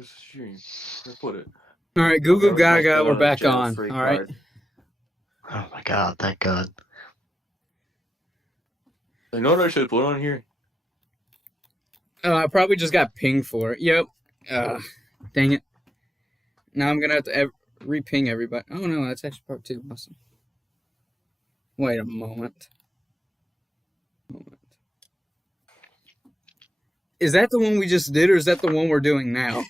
Where's the stream? Where put it? All right, Google Gaga, we're back on. Free All right. card. Oh my god, thank God. I know what I should put on here. I probably just got pinged for it. Yep. Dang it. Now I'm gonna have to re-ping everybody. Oh no, that's actually part 2. Awesome. Wait a moment. Is that the one we just did, or is that the one we're doing now?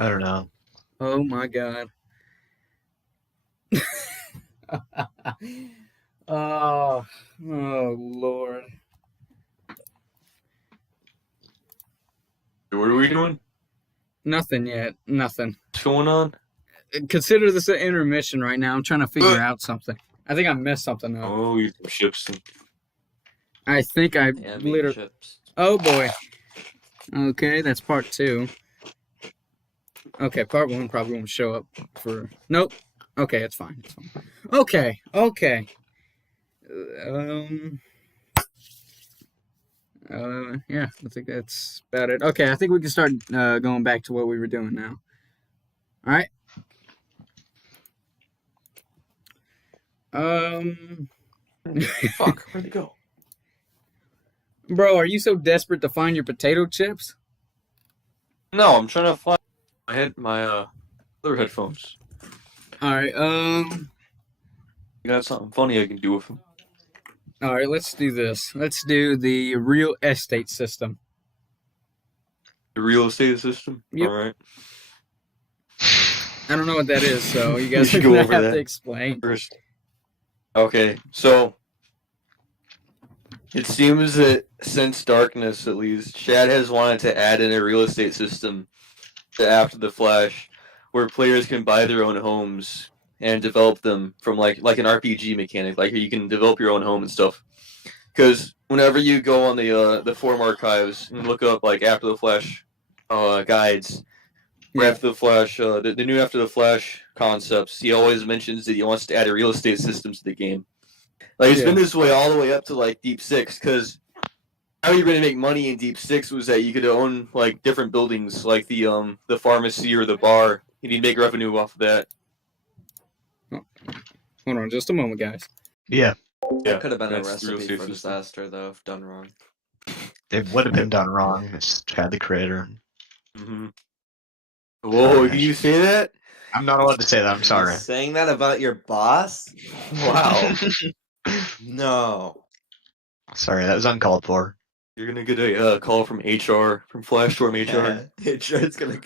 I don't know. Oh my God. Oh Lord. What are we doing? Nothing yet. Nothing. What's going on? Consider this an intermission right now. I'm trying to figure out something. I think I messed something up. Oh, eat some chips. I think I Yeah, literally. chips. Oh boy. Okay, that's part 2. Okay, part 1 probably won't show up for. Nope. Okay, it's fine. It's fine. Okay. Yeah, I think that's about it. Okay, I think we can start going back to what we were doing now. All right. Fuck, where'd it go? Bro, are you so desperate to find your potato chips? No, I'm trying to find my other headphones. All right. You got something funny I can do with them. All right, let's do this. Let's do the real estate system. The real estate system? Yep. Alright. I don't know what that is, so you guys You are go going to over have that to explain. first. Okay, so it seems that since Darkness, at least, Chad has wanted to add in a real estate system to After the Flash, where players can buy their own homes and develop them from like an RPG mechanic, like you can develop your own home and stuff. Because whenever you go on the forum archives and look up like After the Flash guides, or After the Flash, the new After the Flash concepts, he always mentions that he wants to add a real estate system to the game. Like it's been this way all the way up to like Deep 6, because how you were going to make money in Deep 6 was that you could own like different buildings, like the pharmacy or the bar, and you'd make revenue off of that. Hold on just a moment, guys. Yeah. That could have been a That's the real recipe estate for system. disaster, though, if done wrong. It would have been done wrong. It's Chad the creator. Mm-hmm. Whoa, can you say that? I'm not allowed to say that, I'm sorry. You saying that about your boss? Wow. No. Sorry, that was uncalled for. You're gonna get a call from HR, from Flashstorm HR. Yeah, it's gonna.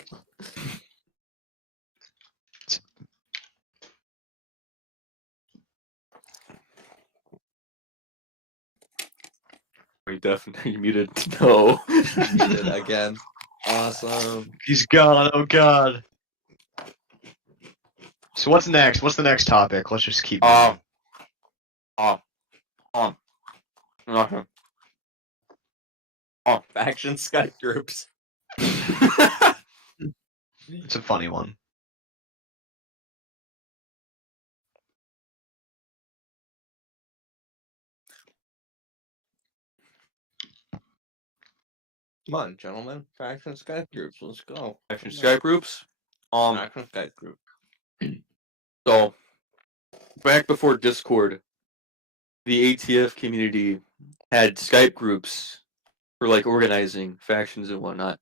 Wait, definitely you muted. No. Muted again. Awesome. He's gone, oh god. So what's next? What's the next topic? Let's just keep going. Nothing. Faction Skype groups. It's a funny one. Come on, gentlemen. Faction Skype groups. Let's go. Faction Skype groups. Faction Skype group. So back before Discord, the ATF community had Skype groups for like organizing factions and whatnot.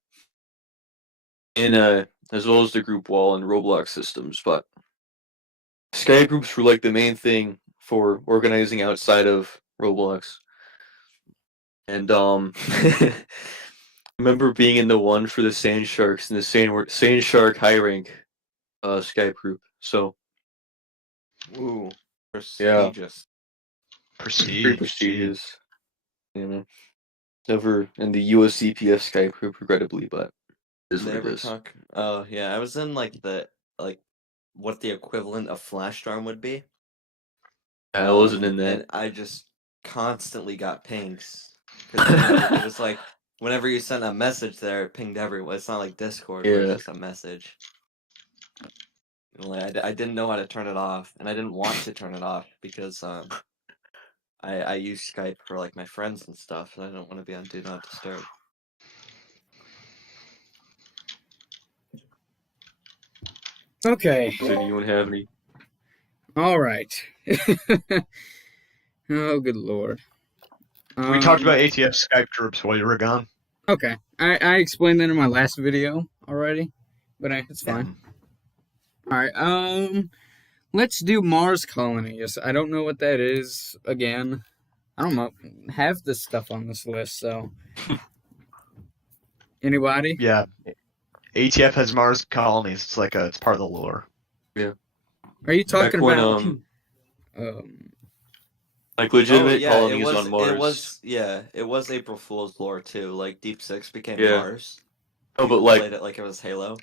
And as well as the group wall and Roblox systems, but Skype groups were like the main thing for organizing outside of Roblox. And I remember being in the one for the Sand Sharks and the Sand Shark high rank Skype group. So Ooh. Prestigious. pretty prestigious. You know, never in the USCPF Skype group, regrettably, but it is Did what they it ever is. talk? Oh yeah, I was in like what the equivalent of Flashstorm would be. I wasn't in that. And I just constantly got pings. 'Cause it was like whenever you sent a message there, it pinged everyone. It's not like Discord where it's just a message. Like, I didn't know how to turn it off, and I didn't want to turn it off because I use Skype for like my friends and stuff, and I don't want to be on Do Not Disturb. Okay. Does anyone have any? All right. Oh, good lord. We talked about ATF Skype groups while you were gone. Okay. I explained that in my last video already, but it's fine. All right. Let's do Mars colonies. I don't know what that is. Again, I don't know half the stuff on this list. So, anybody? Yeah. ATF has Mars colonies. It's like it's part of the lore. Are you Back talking when about? like legitimate yeah, colonies on Mars. It was April Fool's lore too. Like Deep Six became Yeah. Mars. Oh, but People like, played it like it was Halo.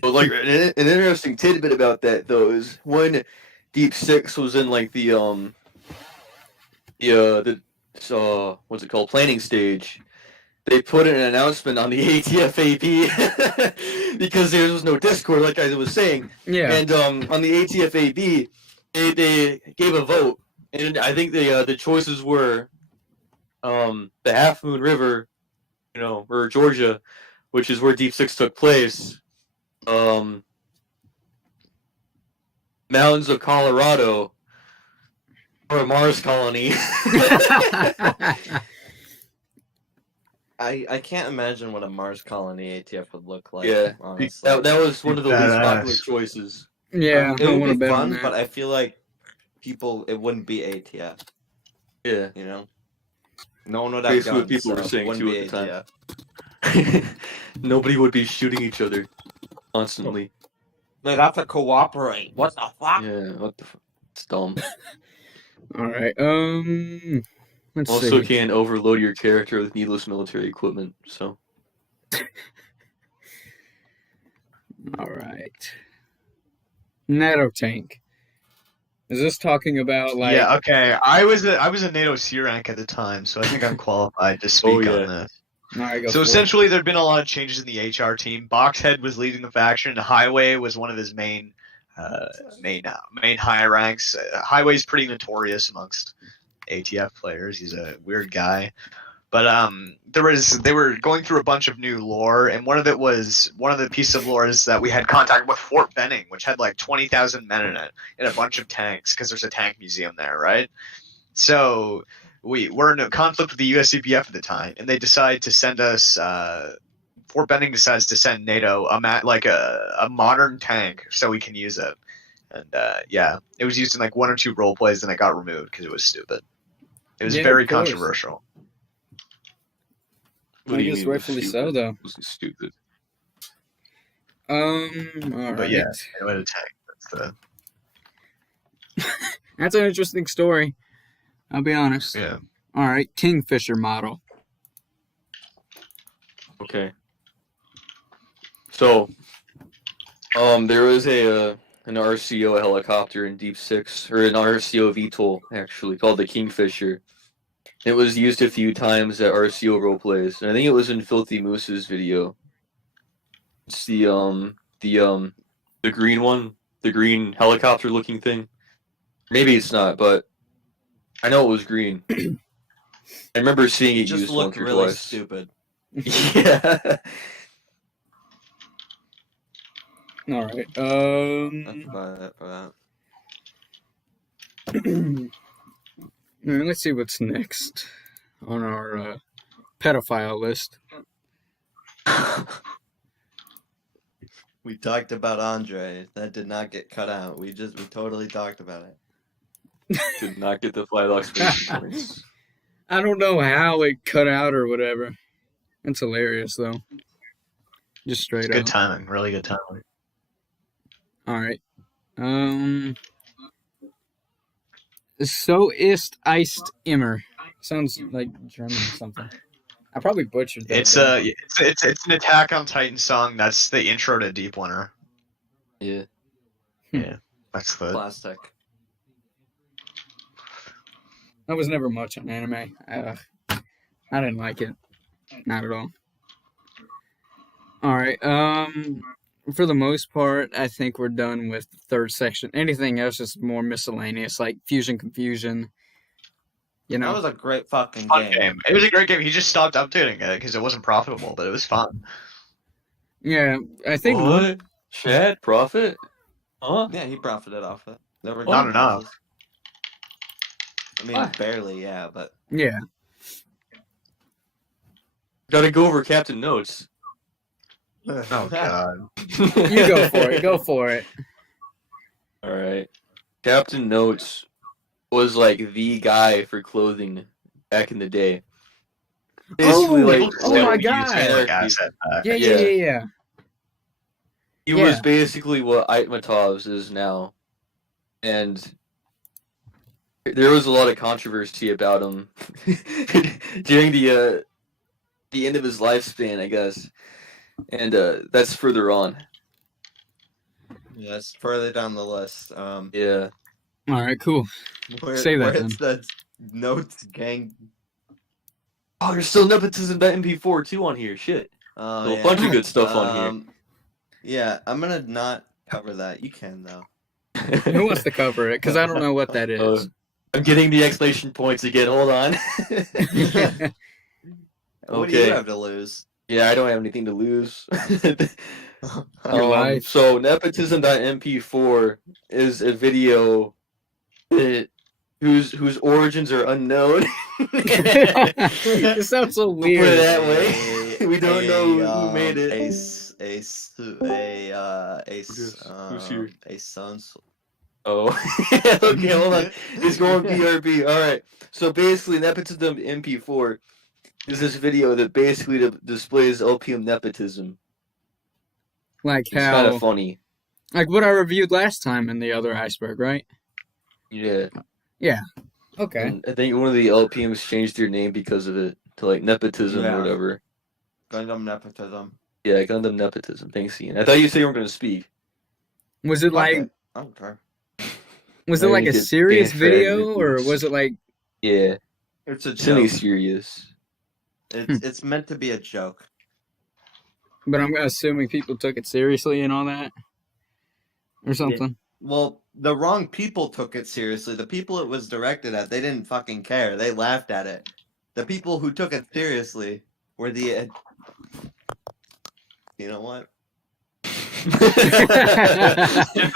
but like an interesting tidbit about that though is when Deep Six was in like the what's it called, planning stage, they put in an announcement on the ATF AP because there was no Discord, like I was saying. Yeah. And on the ATF AP, they gave a vote, and I think the choices were the Half Moon River, or Georgia, which is where Deep Six took place. Mountains of Colorado, or a Mars colony. I can't imagine what a Mars colony ATF would look like. Yeah, honestly, that was one of the least popular choices. Yeah, it I would want to be bet on fun, that. but I feel like it wouldn't be ATF. Yeah, no one would have basically guns, what people were so saying it too wouldn't at be the time. Nobody would be shooting each other constantly. They'd have to cooperate. What the fuck? Yeah, what the fuck? It's dumb. All right. Let's Also, see. can't overload your character with needless military equipment. So. All right. NATO tank. Is this talking about like? Yeah. Okay. I was a NATO C rank at the time, so I think I'm qualified to speak on this. All right, go So for it. essentially, there'd been a lot of changes in the HR team. Boxhead was leading the faction. Highway was one of his main high ranks. Highway's pretty notorious amongst ATF players. He's a weird guy. But they were going through a bunch of new lore, and one of the pieces of lore is that we had contact with Fort Benning, which had like 20,000 men in it, and a bunch of tanks, because there's a tank museum there, right? So we were in a conflict with the USCPF at the time, and they decide to send us. Fort Benning decides to send NATO a modern tank so we can use it, and it was used in like one or two role plays, and it got removed because it was stupid. It was very controversial. I guess rightfully so, though. This is stupid. All right. But yeah, it had a tank. That's an interesting story. I'll be honest. Yeah. All right, Kingfisher model. Okay. So, there was an RCO helicopter in Deep Six, or an RCO VTOL actually, called the Kingfisher. It was used a few times at RCO roleplays, and I think it was in Filthy Moose's video. It's the green one, the green helicopter-looking thing. Maybe it's not, but I know it was green. I remember seeing it just used looked once or really twice. stupid. Yeah. All right. That's about it for that. Let's see what's next on our pedophile list. We talked about Andre. That did not get cut out. We totally talked about it. Did not get the Flylock space points. I don't know how it cut out or whatever. It's hilarious though. Just straight up. Good timing, really good timing. All right. So ist Eist immer. Sounds like German or something. I probably butchered that. It's an Attack on Titan song. That's the intro to Deep Winter. Yeah. Yeah. That's the Plastic. I was never much on anime. I didn't like it. Not at all. All right. For the most part, I think we're done with the third section. Anything else is more miscellaneous, like Fusion Confusion. That was a great fucking game. It was a great game. He just stopped updating it because it wasn't profitable, but it was fun. Yeah, I think. What? Chad? Profit? Huh? Yeah, he profited off it. There were Not no enough. losses. I mean, What? barely, yeah, but Yeah. Gotta go over Captain Notes. Oh god. You go for it. Go for it. All right. Captain Notes was like the guy for clothing back in the day. Basically, Oh, like oh what my we use God. Like anarchy. asset pack. Yeah. He Yeah. was basically what Aitmatov's is now, and there was a lot of controversy about him during the end of his lifespan, I guess, and that's further on. yes, further down the list. Yeah. All right, cool. Where Say that it's the notes gang. Oh, there's still nepotism.mp4 too on here. Shit. Oh, So yeah. a bunch of good stuff on here. Yeah, I'm gonna not cover that. You can though. Who wants to cover it? Because I don't know what that is. I'm getting the exclamation points again. Hold on. What do you have to lose? Yeah, I don't have anything to lose. Your life. So nepotism.mp4 is a video whose origins are unknown. It sounds so We'll put it weird. that way. We don't know who made it. Who's here? A son's. Oh, okay, hold on. It's going BRB. All right. So basically, nepotism MP4 is this video that basically displays LPM nepotism. Like It's kind how, of funny. like what I reviewed last time in the other iceberg, right? Yeah. Okay. And I think one of the LPMs changed their name because of it to like nepotism Yeah. or whatever. Gundam nepotism. Yeah, Gundam nepotism. Thanks, Ian. I thought you said you weren't going to speak. Was it like, I don't care. was it I like need a to get serious banned for having video, or reviews. was it like? Yeah, It's a semi-serious. It's meant to be a joke. But I'm assuming people took it seriously and all that, or something. Well, the wrong people took it seriously. The people it was directed at, they didn't fucking care. They laughed at it. The people who took it seriously were the. You know what? Dip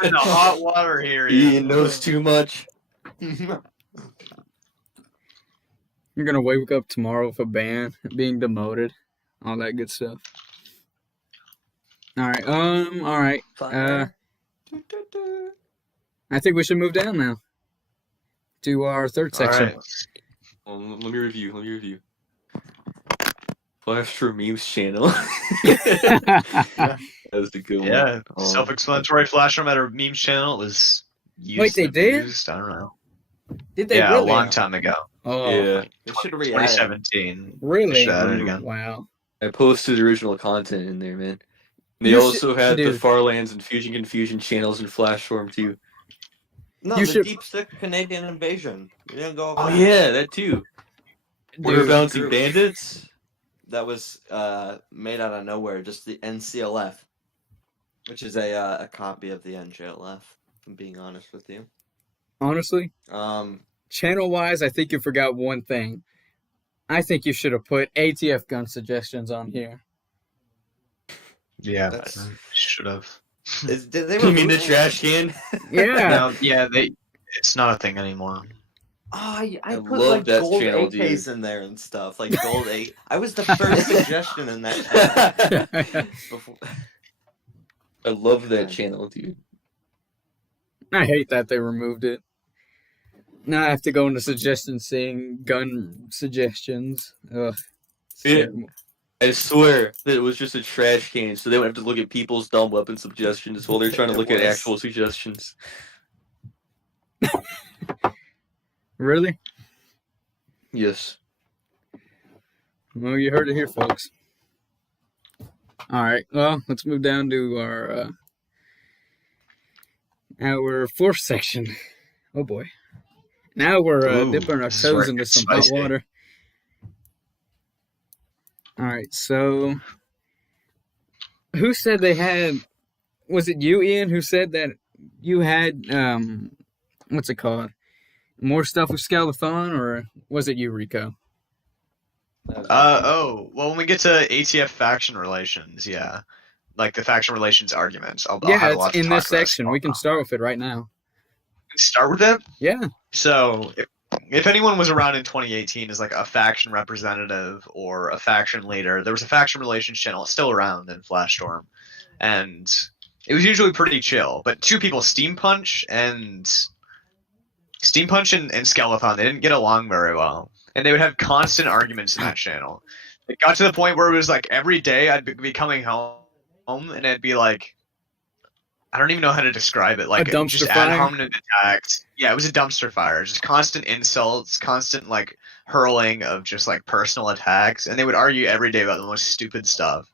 into hot water here. Ian knows too much. You're gonna wake up tomorrow with a ban, being demoted, all that good stuff. All right. All right. I think we should move down now to our third section. Alright. Let me review. Flash for Memes channel. That was the good one. Yeah, self-explanatory. Flash from our memes channel was used. Wait, they did? Used, I don't know. Did they Yeah, really? a long time ago. Oh, Yeah, They should have re-added. 2017. really? Should add it again. Wow. I posted original content in there, man. They You also had the dude. Farlands and Fusion Confusion channels in Flash form too. No, You the should- Deep Six Canadian invasion. You didn't go. Oh over that. yeah, that too. Border Dude, Bouncing group. Bandits. That was made out of nowhere. Just the NCLF, which is a copy of the NJLF. If I'm being honest with you. honestly, channel-wise, I think you forgot one thing. I think you should have put ATF gun suggestions on here. Yeah, That's- should have. Did they You mean the remove- trash can? Yeah. No, yeah, it's not a thing anymore. Oh, I I put love like that gold channel, AKs dude. in there and stuff, like gold 8. I was the first suggestion in that channel. Before... I love that channel, dude. I hate that they removed it. Now I have to go into suggestions saying gun suggestions. Ugh. It's Yeah. terrible. I swear that it was just a trash can, so they wouldn't have to look at people's dumb weapon suggestions while they're trying to It look at was. actual suggestions. Really? Yes. Well, you heard it here, folks. All right. Well, let's move down to our fourth section. Oh boy. Now we're Ooh, dipping our this is where toes it into gets some hot spicy. water. All right. So, who said they had? Was it you, Ian, who said that you had what's it called? More stuff with Scalathon, or was it you, Rico? Well, when we get to ATF faction relations, yeah. like the faction relations arguments. I'll Yeah, have a it's lot to in talk this about. section. We can start with it right now. Start with it. Yeah. So, if anyone was around in 2018 as like a faction representative or a faction leader, there was a faction relations channel. It's still around in Flashstorm, and it was usually pretty chill. But two people, Steam Punch and Skeleton, they didn't get along very well, and they would have constant arguments in that channel. It got to the point where it was like every day I'd be coming home, and it'd be like, I don't even know how to describe it. Like dumpster just fire? ad hominem attacks. Yeah, it was a dumpster fire. Just constant insults, constant like hurling of just like personal attacks, and they would argue every day about the most stupid stuff.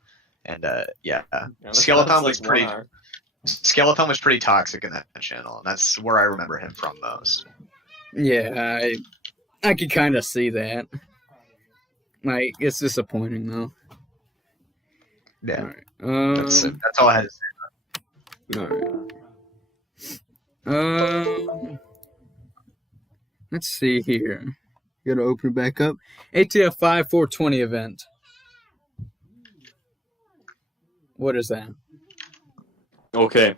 And yeah, Skeleton was pretty. Skeleton was pretty toxic in that channel, and that's where I remember him from most. Yeah, I could kind of see that. Like, it's disappointing though. Yeah, All right. That's all I had to say. All right. Let's see here. Gotta open it back up. ATF 420 event. What is that? Okay.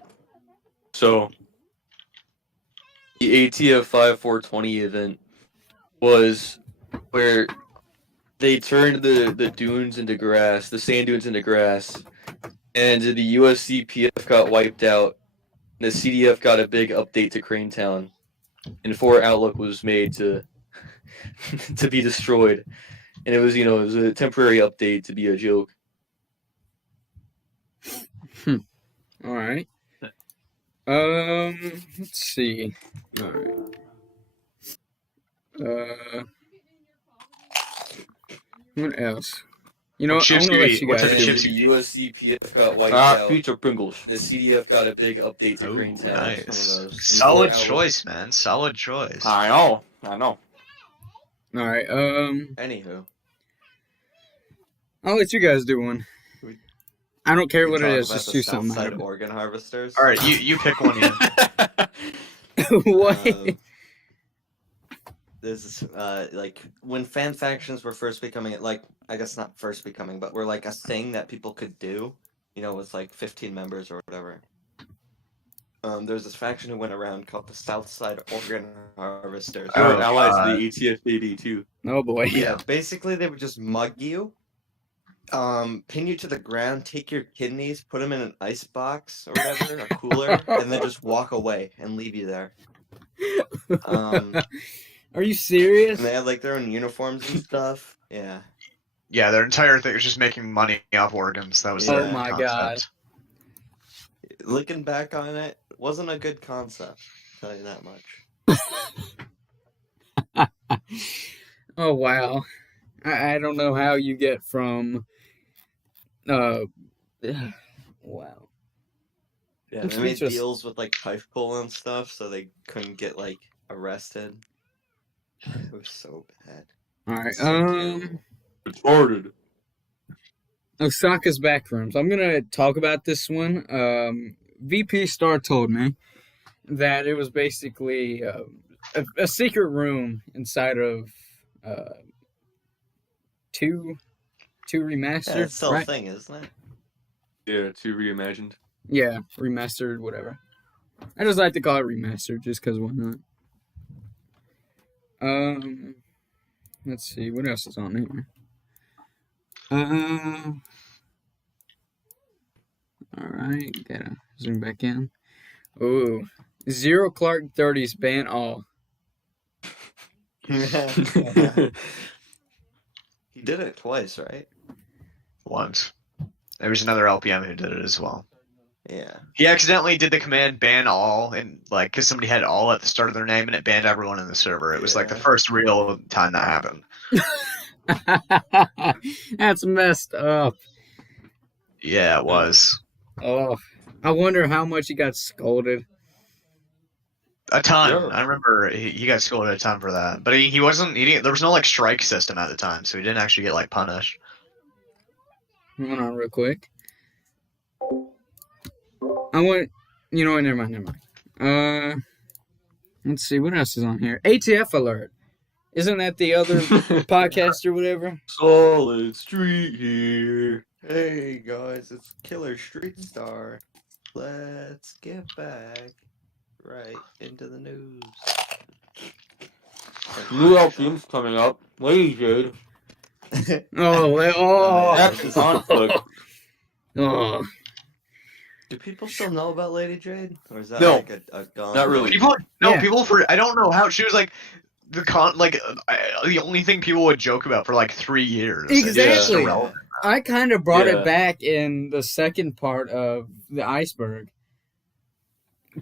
So, the ATF 420 event was where they turned the dunes into grass, the sand dunes into grass, and the USCPF got wiped out. The CDF got a big update to Cranetown, and 4 Outlook was made to to be destroyed. And it was, it was a temporary update to be a joke. All right. Let's see. All right. What else? You know, What I chips want do to you let eat? you What guys. type of chips The you eat? USCPF got wiped out. Future Pringles. The CDF got a big update to Oh, Cranetown. nice. Some of those. Solid 4 Outlook. choice, man. Solid choice. I know. All right. Anywho, I'll let you guys do one. I don't care we what it talk is. about Just the do South something Side out of organ harvesters. All right, you pick one. Ian. it. What? This is like when fan factions were first becoming, like, I guess not first becoming, but were like a thing that people could do, with like 15 members or whatever. There's this faction who went around called the Southside Organ Harvesters. They were Oh, allies God. to the ATF AD too. Oh boy. Yeah, basically they would just mug you, pin you to the ground, take your kidneys, put them in an ice box or whatever, a cooler, and then just walk away and leave you there. Are you serious? And they had like their own uniforms and stuff. Yeah. Yeah, their entire thing was just making money off organs. That was Oh their my concept. God. Looking back on it, wasn't a good concept. I'll tell you that much. Oh wow. I don't know how you get from. Wow. Yeah, Which they made leads us- deals with like pipe pull and stuff, so they couldn't get like arrested. It was so bad. All right. Retarded. Osaka's Backrooms. I'm gonna talk about this one. VP Star told me that it was basically a secret room inside of two remastered. Yeah, it's still right? a thing, isn't it? Yeah, 2 reimagined. Yeah, remastered, whatever. I just like to call it remastered, just because why not? Let's see what else is on here. All right, gotta zoom back in. Oh, Zero Clark 30s ban all. He did it twice, right? Once. There was another LPM who did it as well. Yeah. He accidentally did the command ban all, and like, because somebody had all at the start of their name, and it banned everyone in the server. It was like the Yeah. first real time that happened. That's messed up. Yeah, it was. Oh, I wonder how much he got scolded. A ton. Yeah. I remember he got scolded a ton for that. But he wasn't, there was no like strike system at the time, so he didn't actually get like punished. Hold on real quick. Never mind. Let's see, what else is on here? ATF Alert. Isn't that the other podcast or whatever? Solid Street here. Hey guys, it's Killer Street Star. Let's get back right into the news. New LPM's coming up. Lady Jade. Oh, yeah, That's this- conflict. oh. Do people still know about Lady Jade, or is that No, like a gone? not really. People, Yeah. people for I don't know how she was like the only thing people would joke about for like 3 years. It's just Exactly. irrelevant. I kind of brought Yeah. it back in the second part of the iceberg.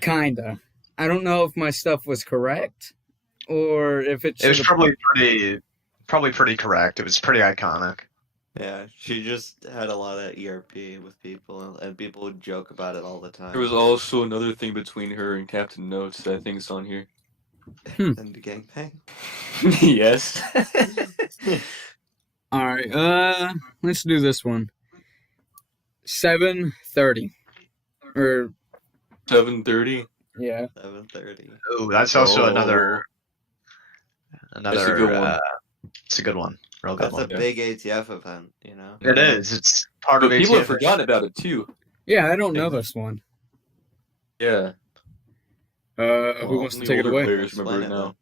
Kinda. I don't know if my stuff was correct or if it It was should've- probably pretty correct. It was pretty iconic. Yeah, she just had a lot of ERP with people, and people would joke about it all the time. There was also another thing between her and Captain Notes that I think is on here. And the gangbang. Yes. All right. Let's do this one. 7:30. Or 7:30. yeah. 7:30. Oh, that's also Oh. another. That's a good one. It's a good one. Real good That's a one. big ATF event, you know. It is. It's part But of people ATF. have forgotten about it too. Yeah, I don't know this one. Yeah. Who wants to Only take it older away? Players remember it Explain it, now.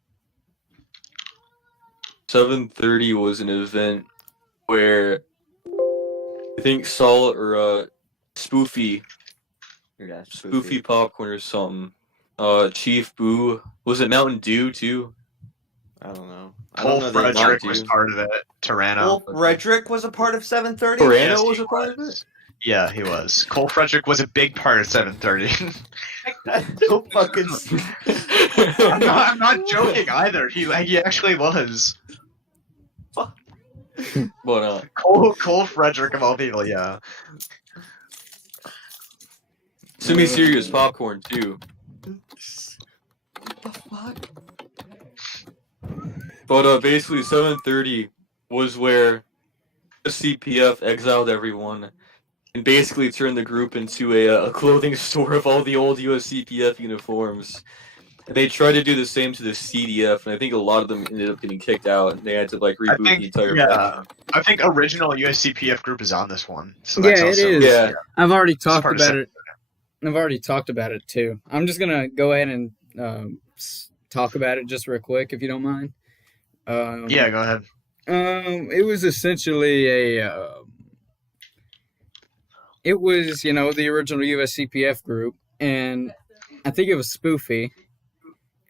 7:30 was an event where I think Saul or Spoofy Yeah, Spoofy Popcorn or something. Chief Boo. Was it Mountain Dew too? I don't know. I Cole don't know the Frederick not was do. part of it. Tyranno. Cole Frederick was a part of 7:30. Tyranno Yes, was he a part of it? was. Yeah, he was. Cole Frederick was a big part of 7:30. Don't fucking. I'm not joking either. He actually was. But Cole Frederick of all people, yeah. semi-serious popcorn too. What the fuck? But basically 7:30 was where the CPF exiled everyone and basically turned the group into a clothing store of all the old US CPF uniforms. And they tried to do the same to the CDF, and I think a lot of them ended up getting kicked out, and they had to like I reboot think, the entire yeah. faction. I think original USCPF group is on this one. So Yeah, that's it also, is. Yeah. I've already talked part of about it. I've already talked about it too. I'm just gonna go ahead and talk about it just real quick, if you don't mind. Yeah, go ahead. It was essentially it was, the original USCPF group, and I think it was Spoofy,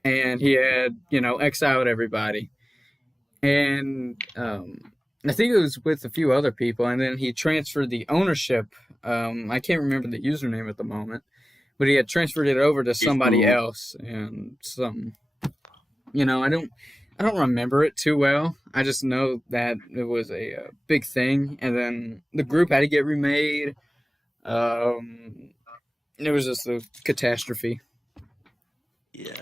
and he had, exiled everybody. And I think it was with a few other people, and then he transferred the ownership. I can't remember the username at the moment, but he had transferred it over to somebody else, and I don't remember it too well. I just know that it was a big thing, and then the group had to get remade. It was just a catastrophe. Yeah.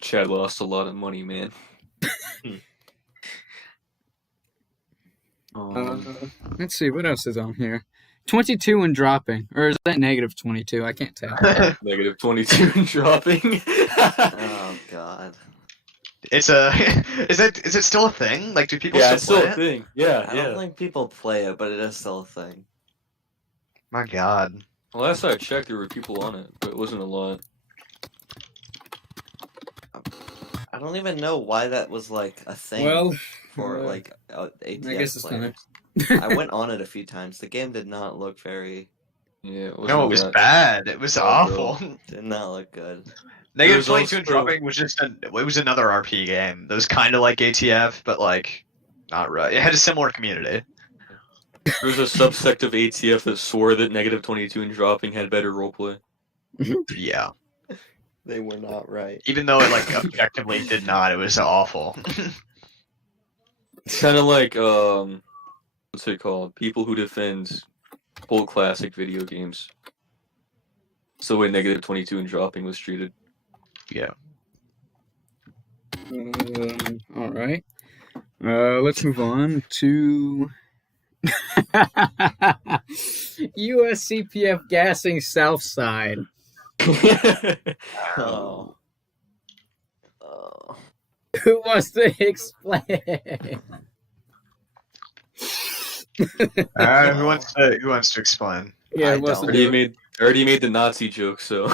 Chad lost a lot of money, man. Let's see, what else is on here? 22 and dropping. Or is that negative 22? I can't tell. Negative 22 and dropping. Oh god. It's a is it still a thing? Like, do people Yeah, it's still still play a it? thing. Yeah, I yeah. don't think people play it, but it is still a thing. My God. Well, last I checked, there were people on it, but it wasn't a lot. I don't even know why that was like a thing Well, for uh, like ATF I guess it's players. time. I went on it a few times. The game did not look very. Yeah, it wasn't No, it was that- bad. It was Oh, awful. Did not look good. Negative was 22 and also- dropping was it was another RP game. That was kind of like ATF, but like not right. It had a similar community. There was a subsect of ATF that swore that negative 22 and dropping had better roleplay. Yeah. They were not right. Even though it like objectively did not, it was awful. It's kind of like what's it called? People who defend old classic video games. It's the way negative 22 and dropping was treated. Yeah. All right. Let's move on to USCPF gassing Southside. Oh. Oh. Who wants to explain? Who wants to explain? Yeah, I what's to don't. do it? I already made the Nazi joke, so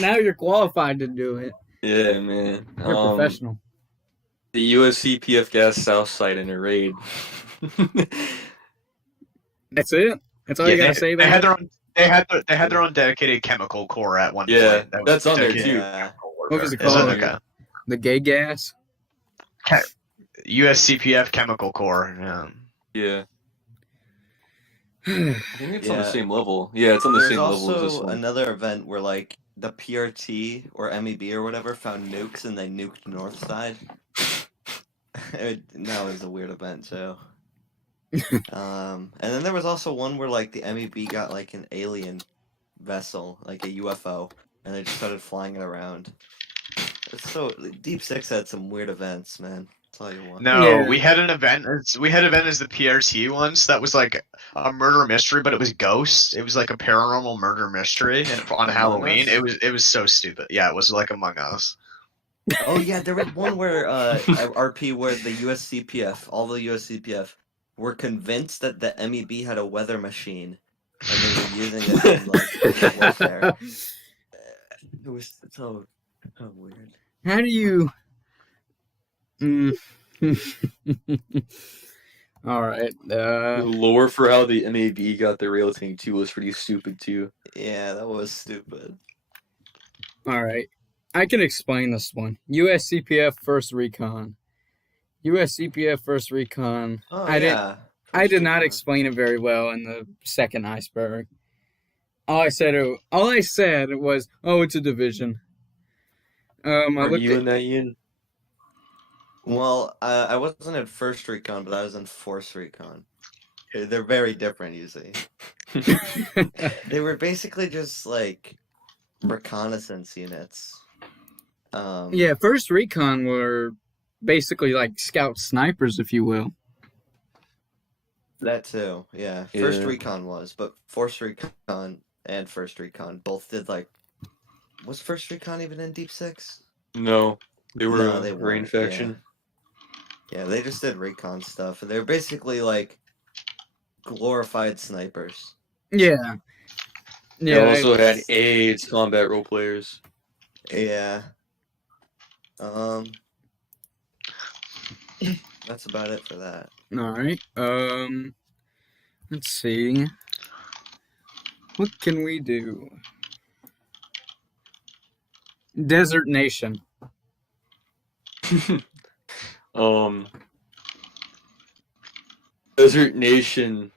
Now you're qualified to do it. yeah, man. You're professional. The USCPF gas South Side in a raid. That's it. That's all you gotta say they about had it. their own. They had their own dedicated chemical corps at one Yeah, point. That was that's on there, dedicated too. Yeah. What was it Is it? called? Okay. The gay gas. USCPF Chemical Corps. Yeah. Yeah. I think it's on the Yeah. same level. Yeah, it's on the There's same level as this also one. another event where like the PRT or MEB or whatever found nukes and they nuked North Side. That was a weird event too. And then there was also one where like the MEB got like an alien vessel, like a UFO, and they just started flying it around. It's so Deep Six had some weird events, man. That's all you want. No, Yeah. we had an event. We had an event as the PRT once that was like a murder mystery, but it was ghosts. It was like a paranormal murder mystery, and on Halloween, Us? it was so stupid. Yeah, it was like Among Us. Oh yeah, there was one where RP where the USCPF, all the USCPF, were convinced that the MEB had a weather machine, and they were using it in like warfare. It was so weird. How do you? All right. The lore for how the MAB got the rail tank too was pretty stupid too. Yeah, that was stupid. All right. I can explain this one. USCPF First Recon. USCPF First Recon. Oh I yeah. I did not explain it very well in the second iceberg. All I said was, "Oh, it's a division." I Are looked you at, in that, Ian? Well, I wasn't in First Recon, but I was in Force Recon. They're very different, you see. They were basically just like reconnaissance units. Yeah, First Recon were basically like scout snipers, if you will. That too, yeah. First Yeah. Recon was, but Force Recon and First Recon both did like. Was First Recon even in Deep Six? No, they were No, a they rain weren't, faction. Yeah, they just did recon stuff, and they're basically like glorified snipers. Yeah. They also had AIDS combat role players. Yeah. That's about it for that. All right. Let's see. What can we do? Desert Nation. Desert Nation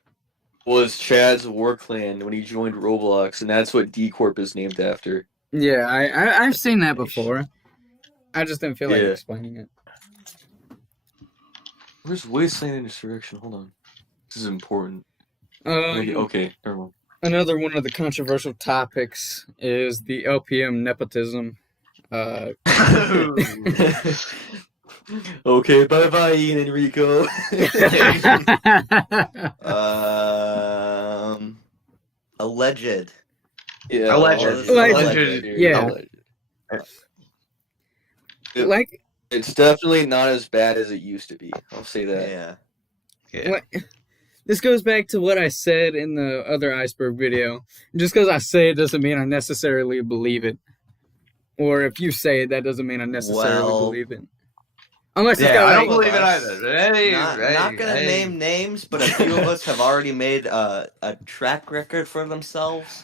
was Chad's war clan when he joined Roblox, and that's what D Corp is named after. Yeah, I've seen that before. I just didn't feel like Yeah. explaining it. Where's Wasteland Insurrection? Hold on. This is important. Um, Okay, never mind. Another one of the controversial topics is the LPM nepotism. Okay, bye-bye, Ian and Rico. Alleged. Yeah, Alleged. Alleged. Yeah. Like, It's definitely not as bad as it used to be. I'll say that. Yeah. Yeah. what, this goes back to what I said in the other iceberg video. Just because I say it doesn't mean I necessarily believe it. Or if you say it, that doesn't mean I necessarily Well, believe it. Unless it's Yeah, got I like, don't believe it either. Hey, Not gonna name names, but a few of us have already made a track record for themselves.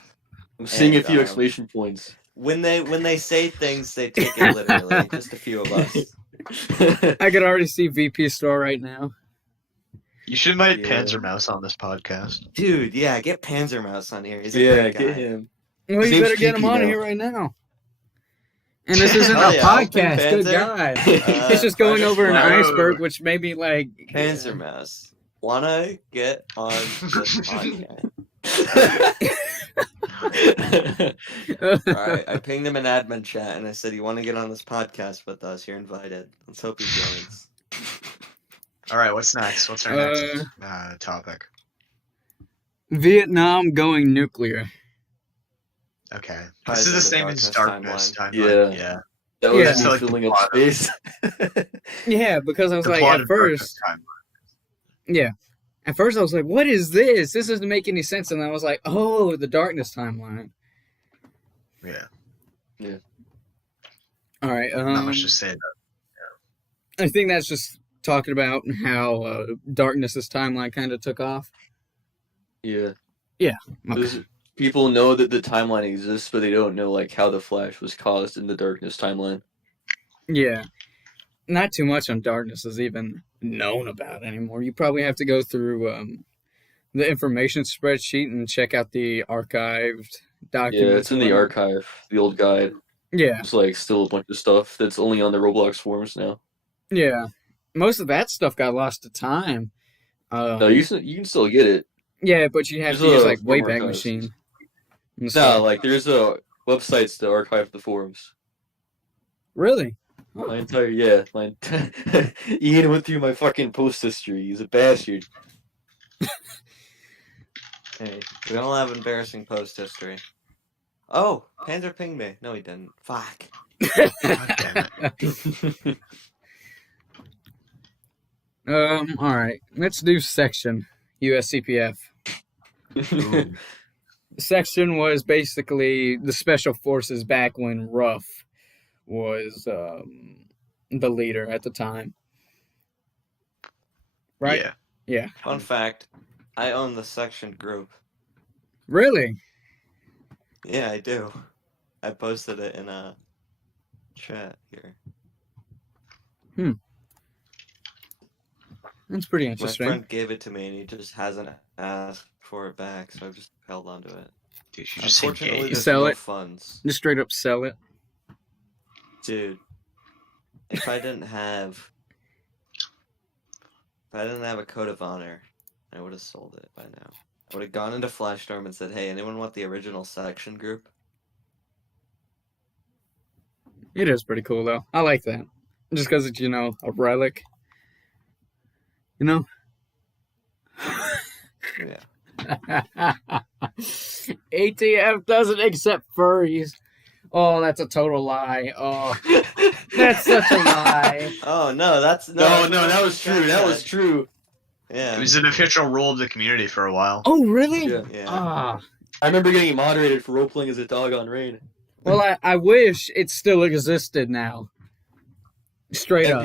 I'm seeing a And, few exclamation points. When they say things, they take it literally. Just a few of us. I could already see VP Store right now. You should invite Yeah. Panzermouse on this podcast. Dude, yeah, get Panzermouse on here. He's a Yeah, great guy. get him. Well, His you name's better get him Kiki on now. here right now. And this isn't Hell a yeah, I'll bring podcast. Good Panzer. God. It's just going Project over an Flower. iceberg, which may be like... Panzermouse. Wanna get on this podcast? Alright, I pinged him in admin chat and I said, "You want to get on this podcast with us? You're invited. Let's hope he joins." All right, what's next? What's our next topic? Vietnam going nuclear. Okay, Ties this is the of the same as Darkness Darkness Yeah. timeline. Yeah. That was Yeah. me Like the filling up plot of- space. Yeah, because I was The like, plot at of Darkness first... timeline. Yeah. At first, I was like, "What is this? This doesn't make any sense." And I was like, "Oh, the Darkness timeline." Yeah. All right. Not much to say about I think that's just talking about how Darkness's timeline kind of took off. Yeah. Okay. People know that the timeline exists, but they don't know like how the Flash was caused in the Darkness timeline. Yeah. Not too much on Darkness is even known about anymore. You probably have to go through the information spreadsheet and check out the archived documents. Yeah, it's in the archive, the old guide. Yeah. It's like still a bunch of stuff that's only on the Roblox forums now. Yeah. Most of that stuff got lost to time. No, you can still get it. Yeah, but you have There's to use a like forum Wayback archives. Machine. and No, stuff. like there's a websites to archive the forums. Really? My entire Ian went through my fucking post history. He's a bastard. Hey, we all have embarrassing post history. Oh, Panther pinged me. No, he didn't. Fuck. God damn it. All right. Let's do section USCPF. Ooh. Section was basically the special forces back when Ruff was the leader at the time. Right? Yeah. Yeah. Fun fact, I own the section group. Really? Yeah, I do. I posted it in a chat here. That's pretty My interesting. friend gave it to me and he just hasn't asked for it back, so I've just held on to it. Dude, you just say Unfortunately, gay. there's Sell no it? funds. Just straight up sell it. Dude, if I didn't have a code of honor, I would have sold it by now. I would have gone into Flashstorm and said, "Hey, anyone want the original section group?" It is pretty cool though. I like that. Just because it's, a relic. Yeah. ATF doesn't accept furries. Oh, that's a total lie. Oh, that's such a lie. Oh no, that's No, that was true. That was true. Yeah. It was an official rule of the community for a while. Oh, really? Yeah. Yeah. Ah. I remember getting moderated for role playing as a dog on Rain. Well, I wish it still existed now. Straight And up.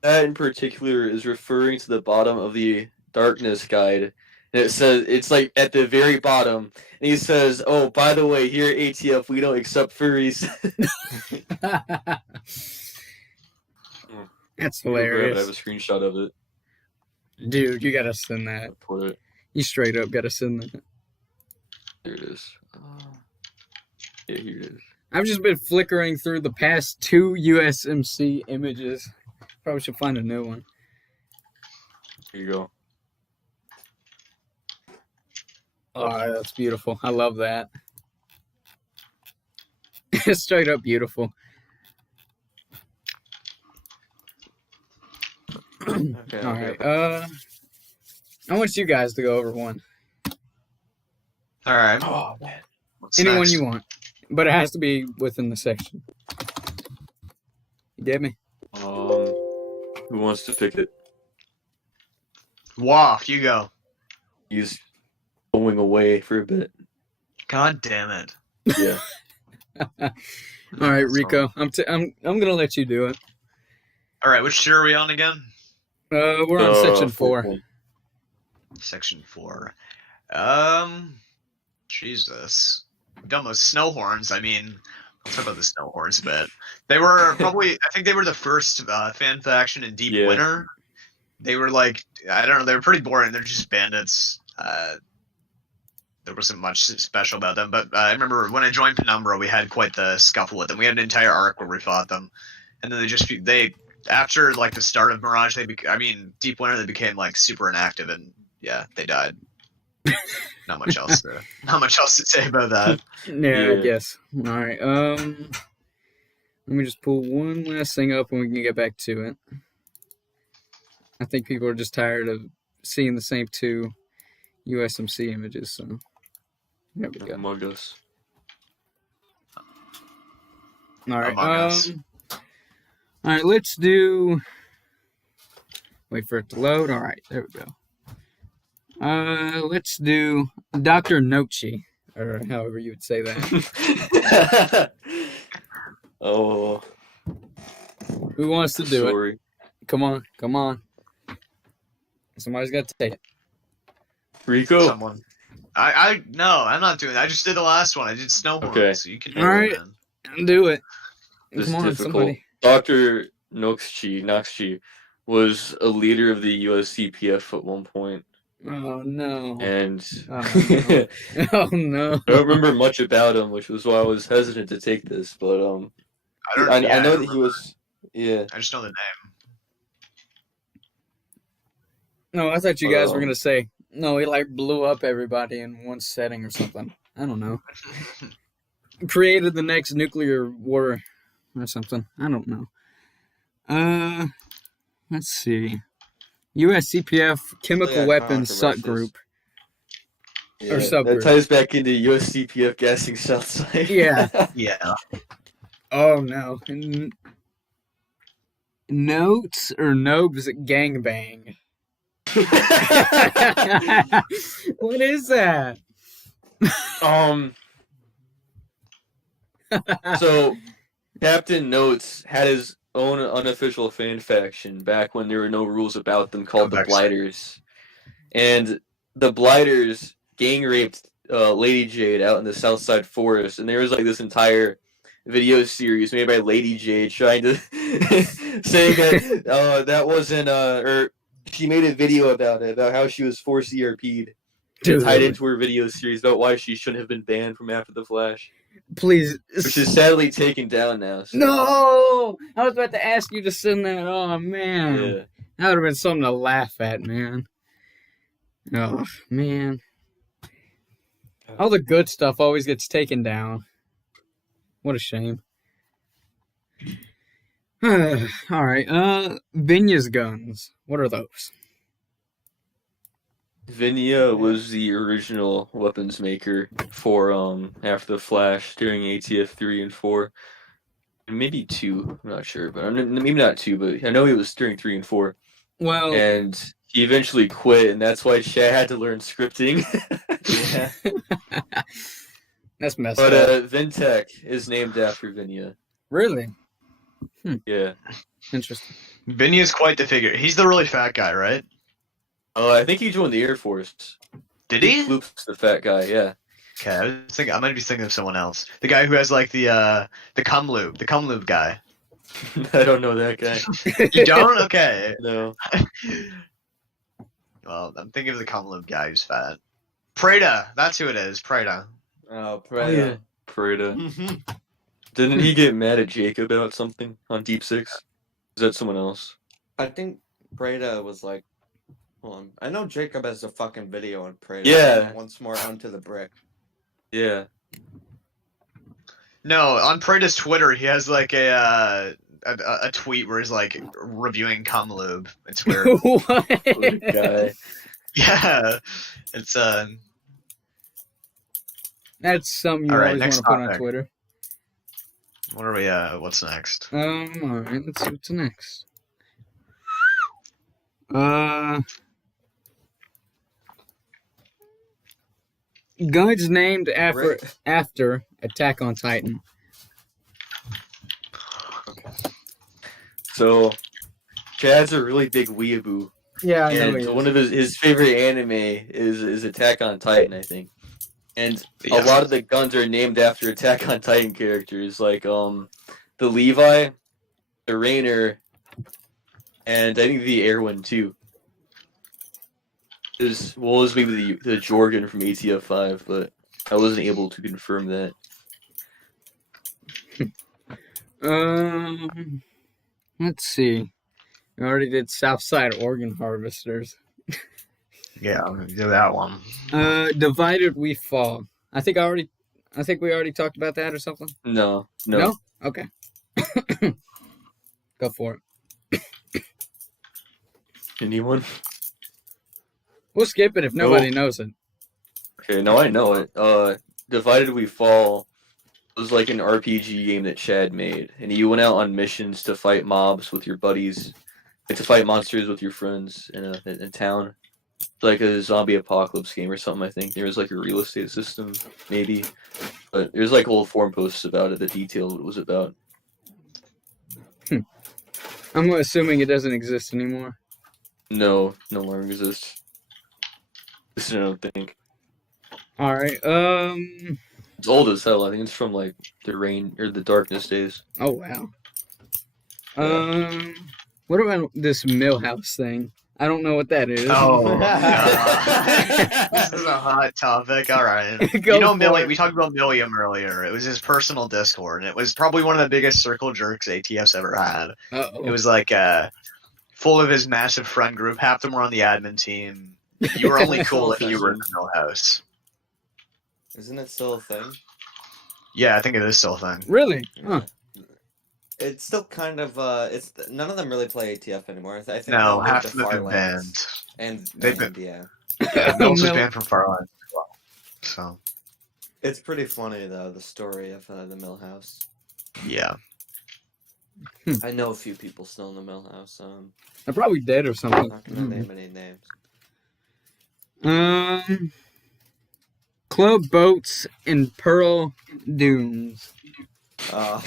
that in particular is referring to the bottom of the Darkness guide. And it says, it's like at the very bottom, and he says, "Oh, by the way, here at ATF, we don't accept furries." That's I have a hilarious. screenshot of it. Dude, you gotta send that. I'll put it. You straight up gotta send that. There it is. Yeah, here it is. I've just been flickering through the past 2 USMC images. Probably should find a new one. Here you go. Oh, that's beautiful. I love that. It's straight up beautiful. Okay. All right. I want you guys to go over one. All right. Oh man. What's Anyone next? you want. But it has to be within the section. You get me? Who wants to pick it? Waft, you go. He's going away for a bit. God damn it. Yeah. All right, Rico. I'm gonna let you do it. All right, which tier are we on again? We're on section 4. One. Section 4. Jesus. Got those snow horns. I mean, I'll talk about the snow horns a bit. They were probably, I think they were the first fan faction in Deep Yeah. Winter. They were like, I don't know, they were pretty boring. They're just bandits. There wasn't much special about them, but I remember when I joined Penumbra, we had quite the scuffle with them. We had an entire arc where we fought them, and then they after like the start of Mirage, Deep Winter, they became like super inactive, and yeah, they died. Not much else to say about that. Yeah, I Yeah. guess. All right. Let me just pull one last thing up and we can get back to it. I think people are just tired of seeing the same 2 USMC images, so there we go. Among Us. All right. Among Us. All right, let's do. Wait for it to load. All right, there we go. Let's do Dr. Nochi, or however you would say that. Oh, Who wants to do it? sorry. Come on. Somebody's got to take it. Rico. Someone. No, I'm not doing that. I just did the last one. I did snowboard, Okay. so you can do All right. it, man. Do it. This Come is on, difficult. somebody. Dr. Noxchi was a leader of the USCPF at one point, Oh no. and Oh, Oh no. I don't remember much about him, which was why I was hesitant to take this. But I know that he was. Yeah. I just know the name. No, I thought you guys were gonna say no. He like blew up everybody in one setting or something. I don't know. Created the next nuclear war or something. I don't know. Let's see. USCPF chemical Yeah, weapons controversies. subgroup. Yeah, Or subgroup. that ties back into USCPF gassing Southside. Yeah. Yeah. Oh no. Notes or Nobes gangbang. What is that? So Captain Notes had his own unofficial fan faction back when there were no rules about them, called the Blighters. And the Blighters gang raped Lady Jade out in the Southside Forest, and there was like this entire video series made by Lady Jade trying to saying that that wasn't or she made a video about it, about how she was forced ERP'd. Dude. Tied into her video series about why she shouldn't have been banned from After the Flash. Please. Which is sadly taken down now. So. No! I was about to ask you to send that. Oh, man. Yeah. That would have been something to laugh at, man. Oh, man. All the good stuff always gets taken down. What a shame. Alright, Vinya's guns. What are those? Vinya was the original weapons maker for After the Flash during ATF 3 and 4. Maybe 2, I'm not sure, but maybe not 2, but I know he was during 3 and 4. Well, and he eventually quit, and that's why Shad had to learn scripting. That's messed but up. Vintech is named after Vinya. Really? Yeah. Interesting. Vinny is quite the figure. He's the really fat guy, right? I think he joined the Air Force. Did he? Floop's the fat guy, yeah. Okay, I might be thinking of someone else. The guy who has like the cum lube guy. I don't know that guy. You don't? Okay. No. Well, I'm thinking of the cum lube guy who's fat. Prada, that's who it is. Prada. Oh, Oh, yeah. Prada. Didn't he get mad at Jacob about something on Deep Six? Is that someone else? I think Prada was like, hold on. I know Jacob has a fucking video on Prada. Yeah. Once more onto the brick. Yeah. No, on Prada's Twitter, he has like a tweet where he's like reviewing cum lube. It's weird. What? Poor guy. Yeah, it's That's something you All right, always want next to put on topic. Twitter. What are we? What's next? Alright, let's see what's next. Guns named after Attack on Titan. So, Chad's a really big weeaboo. Yeah, I know. And he is. one of his favorite anime is Attack on Titan, I think. And Yes. a lot of the guns are named after Attack on Titan characters, like the Levi, the Rainer, and I think the Erwin too. It was maybe the Jorgen from ATF 5, but I wasn't able to confirm that. Let's see. We already did Southside Organ Harvesters. Yeah, I'm gonna do that one. Divided We Fall. I think we already talked about that or something. No. Okay. Go for it. Anyone? We'll skip it if nobody knows it. Okay, no, I know it. Divided We Fall was like an RPG game that Chad made, and you went out on missions to fight mobs with your buddies, like to fight monsters with your friends in a town. like a zombie apocalypse game or something. I think there was like a real estate system, maybe, but there's like old forum posts about it that detailed what it was about. I'm assuming it doesn't exist anymore. No longer exists. I don't think All right. it's old as hell. I think it's from like the rain or the darkness days. Oh wow. Yeah. What about this Millhouse thing? I don't know what that is. Oh, God. This is a hot topic. All right. Go You know, for it. we talked about Milliam earlier. It was his personal Discord, and it was probably one of the biggest circle jerks ATF's ever had. Uh-oh. It was like full of his massive friend group. Half them were on the admin team. You were only cool if you were in the Mill House. Isn't it still a thing? Yeah, I think it is still a thing. Really? Huh. It's still kind of it's none of them really play ATF anymore. I think No, they half moved of them to have been banned. Farlands. And They've banned, been- yeah. Yeah, Mills was Mill- banned from Farlands as well. So, It's pretty funny though, the story of the Mill House. yeah. I know a few people still in the Mill House. They're probably dead or I'm something. not gonna name any names. Club boats in Pearl Dunes. What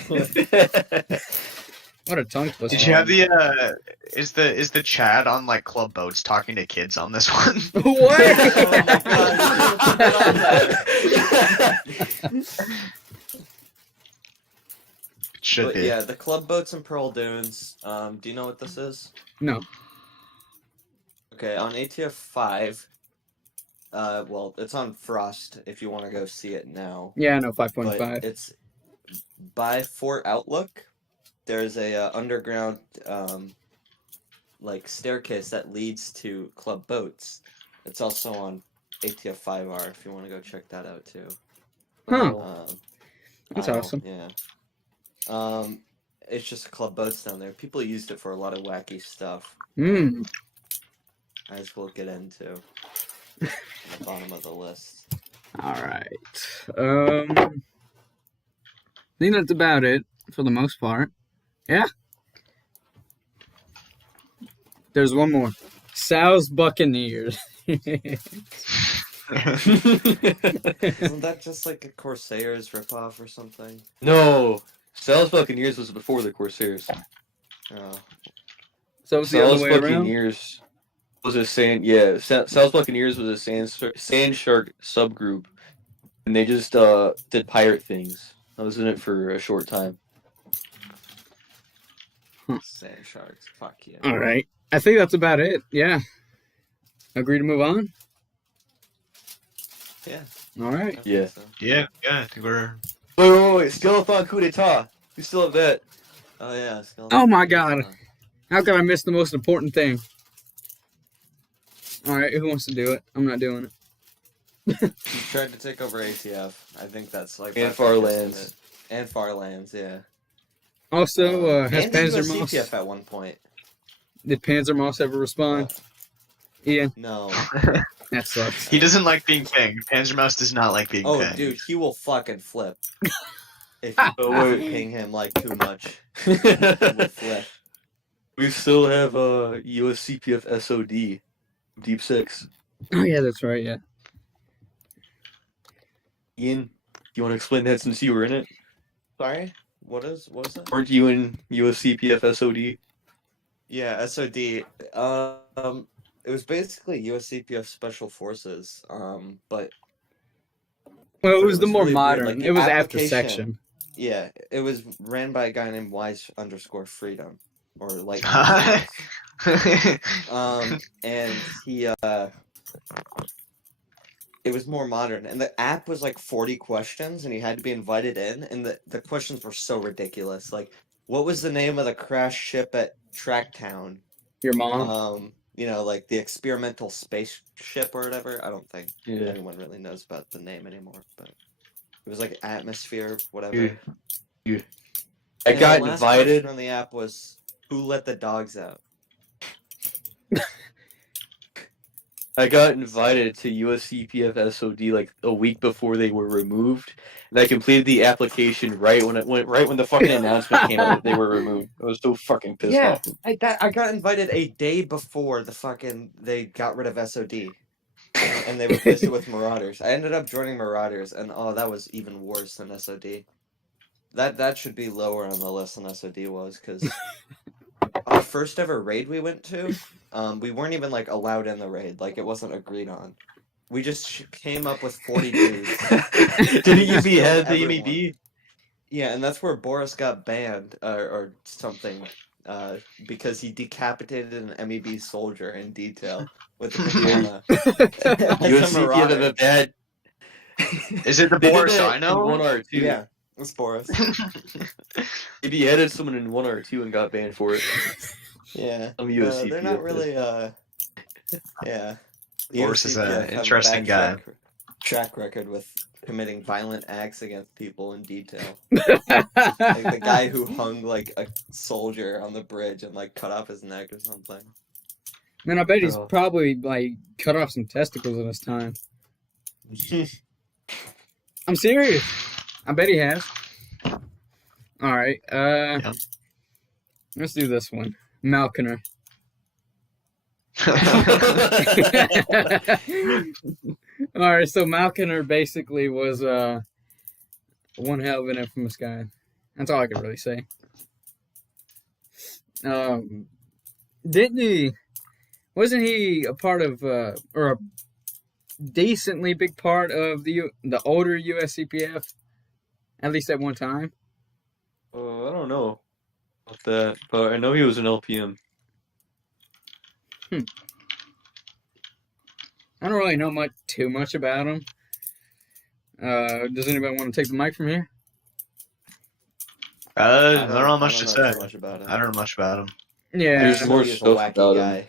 a tongue twister. Did you have the is the chat on like club boats talking to kids on this one? What? It should But be. yeah, the club boats in Pearl Dunes. Do you know what this is? No. Okay, on ATF 5. Well, it's on Frost if you want to go see it now. Yeah, I know, But 5.5. it's by Fort Outlook. There's a underground like staircase that leads to club boats. It's also on ATF 5R if you want to go check that out too. Huh. That's Isle, awesome. Yeah. It's just club boats down there. People used it for a lot of wacky stuff, as we'll get into at the bottom of the list. Alright. I think that's about it for the most part. Yeah. There's one more. Sal's Buccaneers. Isn't that just like a Corsairs ripoff or something? No, Sal's Buccaneers was before the Corsairs. Oh. So it's the other Sal's way around? Buccaneers was a Sal's Buccaneers was a sand shark subgroup, and they just did pirate things. I was in it for a short time. Sand sharks. Fuck yeah. Alright. I think that's about it. Yeah. Agree to move on? Yeah. Alright. I think Yeah. so. Yeah, I think we're Wait. Skeleton coup d'etat. You still have that? Oh yeah. Oh my God. How could I miss the most important thing? Alright, who wants to do it? I'm not doing it. You tried to take over ATF. I think that's like And by far Farlands. just it. And Farlands, yeah. Also, has and even Panzer Moss... CTF at one point. Did Panzer Moss ever respond? Ian, No. that sucks. He doesn't like being pinged. Panzermouse does not like being Oh, pinged. dude, he will fucking flip. If Oh, you wait. ping him like too much, he will flip. We still have USCPF SOD, Deep Six. Oh yeah, that's right, yeah. Ian, do you want to explain that since you were in it? Sorry? What is that? Weren't you in USCPF SOD? Yeah, SOD. It was basically USCPF Special Forces. But Well, it was the was more really weird, modern. like, the it was after application- section. yeah, it was ran by a guy named Wise_Freedom. Or like and he it was more modern, and the app was like 40 questions, and you had to be invited in, and the questions were so ridiculous. Like, what was the name of the crash ship at Tracktown? Your mom. You know, like the experimental spaceship or whatever. I don't think Yeah. anyone really knows about the name anymore, but it was like Atmosphere, whatever. Dude. I And got the last invited. question on the app was, "Who let the dogs out?" I got invited to USCPF SOD like a week before they were removed, and I completed the application right when the fucking announcement came out that they were removed. I was so fucking pissed Yeah, off. I got invited a day before they got rid of SOD and they replaced it with Marauders. I ended up joining Marauders, and oh, that was even worse than SOD. That should be lower on the list than SOD was, because our first ever raid we went to, we weren't even like allowed in the raid. Like it wasn't agreed on. We just came up with 40 dudes. Didn't you Just killed behead the everyone. MEB? Yeah, and that's where Boris got banned or something, because he decapitated an MEB soldier in detail with a katana. As a USCPF have marauder. a bad. Is it the They did Boris that I know? in 1R2. Yeah, it's Boris. He beheaded someone in 1R2 and got banned for it. Yeah, Some USCPF they're not did. really. Yeah. Boris is USCPF an have a interesting bad guy. track record with committing violent acts against people in detail. Like the guy who hung like a soldier on the bridge and like cut off his neck or something. Man, I bet he's Oh. probably like cut off some testicles in his time. I'm serious. I bet he has. All right. Let's do this one. Malkiner. All right. So Malkiner basically was one hell of an infamous guy. That's all I can really say. Didn't he? Wasn't he a part of or a decently big part of the older USCPF? At least at one time. I don't know about that, but I know he was an LPM. I don't really know too much about him. Does anybody want to take the mic from here? I don't know much to know say. too much about him. I don't know much about him. Yeah. There's I know more he's a stuff wacky about guy. him.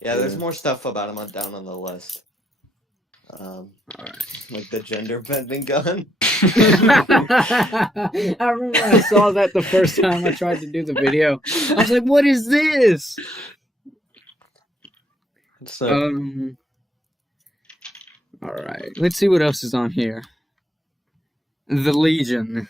Yeah, there's Yeah. more stuff about him down on the list. Like the gender bending gun. I remember when I saw that the first time I tried to do the video. I was like, "What is this?" It's All right, let's see what else is on here. The Legion.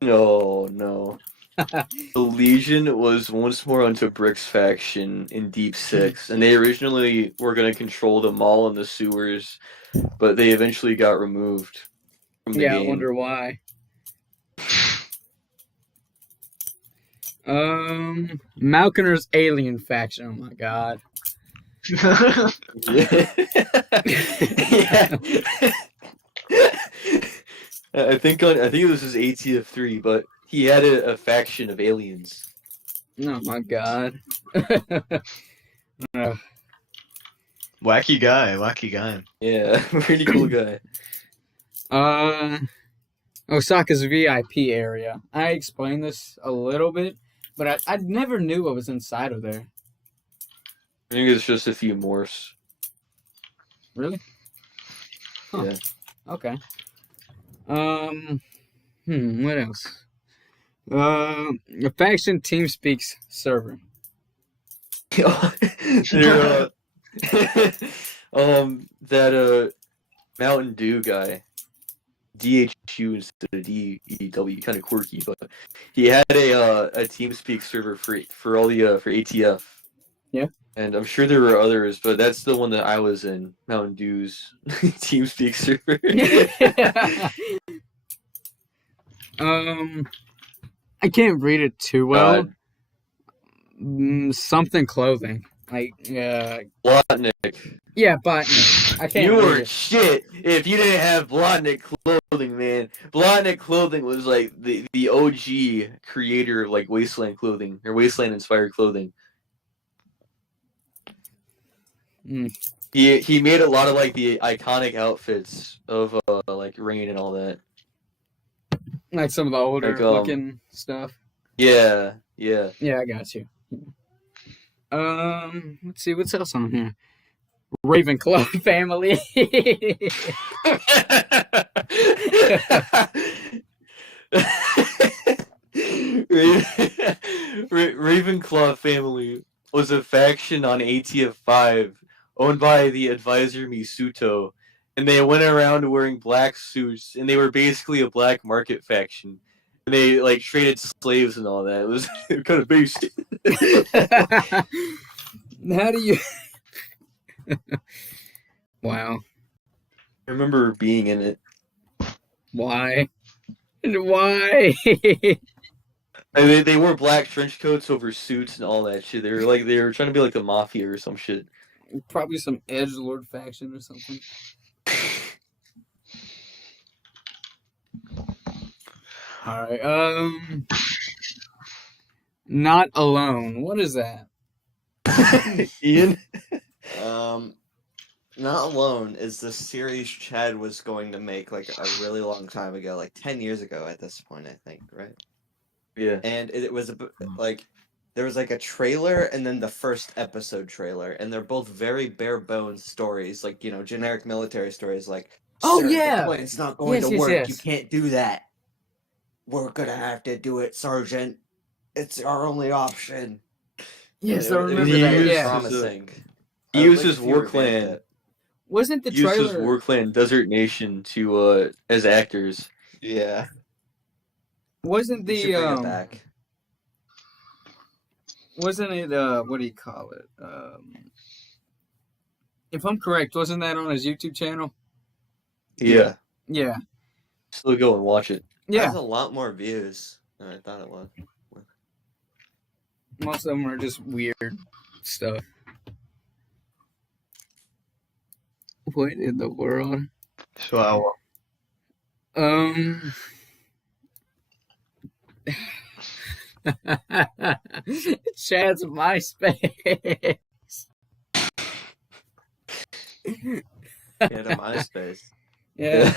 no. The Legion was once more onto Brick's faction in Deep Six, and they originally were going to control the mall and the sewers, but they eventually got removed from the game. I wonder why. Malkiner's alien faction. Oh my god. Yeah. I think it was his ATF 3, but he had a faction of aliens. Oh my god. Wacky guy. Yeah, pretty cool guy. Osaka's VIP area. I explained this a little bit, but I never knew what was inside of there. I think it's just a few morphs. Really? Huh. Yeah. Okay. What else? A faction TeamSpeak's server. That Mountain Dew guy, DHU instead of DEW, kind of quirky, but he had a TeamSpeak server for all the for ATF. Yeah. And I'm sure there were others, but that's the one that I was in, Mountain Dew's TeamSpeak server. I can't read it too well. Something clothing. Blotnik. Yeah, but I can't You read were it. shit if you didn't have Blotnik clothing, man. Blotnik clothing was like the OG creator of like Wasteland clothing or Wasteland inspired clothing. He made a lot of like the iconic outfits of like Rain and all that. Like some of the older Like, looking stuff. Yeah. Yeah, I got you. Let's see what's else on here. Ravenclaw family. Ravenclaw family was a faction on ATF 5 owned by the advisor Misuto, and they went around wearing black suits, and they were basically a black market faction. And they like traded slaves and all that. It was kind of based. How do you? Wow. I remember being in it. Why? Why? And they wore black trench coats over suits and all that shit. They were trying to be like the mafia or some shit. Probably some edgelord faction or something. All right. Not alone. What is that? Ian? Not Alone is the series Chad was going to make like a really long time ago, like 10 years ago at this point, I think, right? Yeah. And it was like there was like a trailer and then the first episode trailer, and they're both very bare bones stories, like, you know, generic military stories, like, Oh, "Sir, yeah. the plane's not going Yes, to yes, work. yes. You can't do that. We're gonna have to do it, Sergeant. It's our only option." Yes, And I it remember was that. very Yeah. promising. He I would used like his if you War revamped Clan. it. Wasn't the Used his trailer? War Clan Desert Nation to as actors. Yeah. Wasn't You should bring it the back. Wasn't it what do you call it? If I'm correct, wasn't that on his YouTube channel? Yeah. Yeah. Still go and watch it. It Yeah. has a lot more views than I thought it was. Most of them are just weird stuff. What in the world? So, Chad's MySpace. Yeah, to MySpace. Yeah.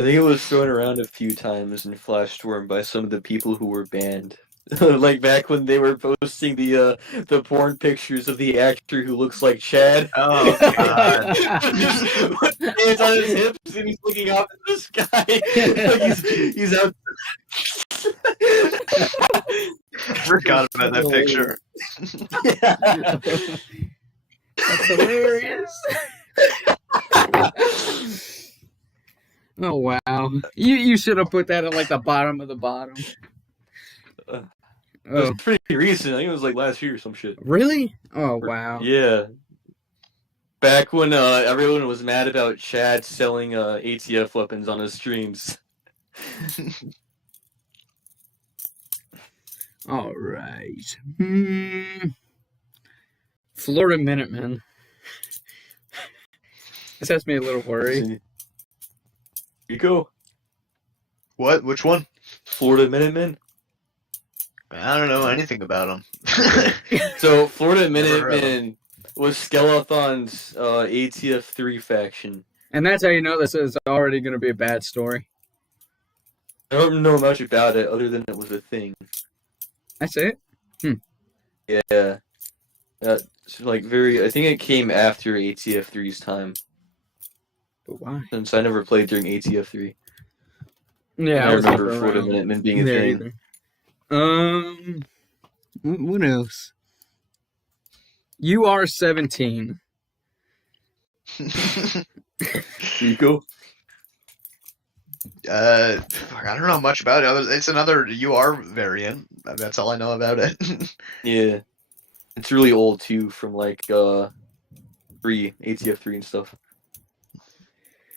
I think it was thrown around a few times in Flash Storm by some of the people who were banned. Like back when they were posting the porn pictures of the actor who looks like Chad. oh god, With his hands on his hips and he's looking up at the sky. Like he's out. I forgot about that picture. Yeah. That's hilarious. Oh wow! You should have put that at like the bottom of the bottom. It was pretty recent. I think it was like last year or some shit. Really? Oh wow! Yeah. Back when everyone was mad about Chad selling ATF weapons on his streams. All right. Florida Minutemen. This has me a little worried. Rico? What? Which one? Florida Minutemen? I don't know anything about them. So, Florida Never heard of Minutemen was Skeleton's ATF 3 faction. And that's how you know this is already going to be a bad story. I don't know much about it other than it was a thing. That's it? Yeah. That's like I think it came after ATF 3's time. But why? Since I never played during ATF 3. Yeah, I was remember never Florida around Minutemen being a there thing. either. What else? You are 17. Rico? Fuck, I don't know much about it. It's another UR variant. That's all I know about it. Yeah. It's really old too, from like 3, ATF 3 and stuff.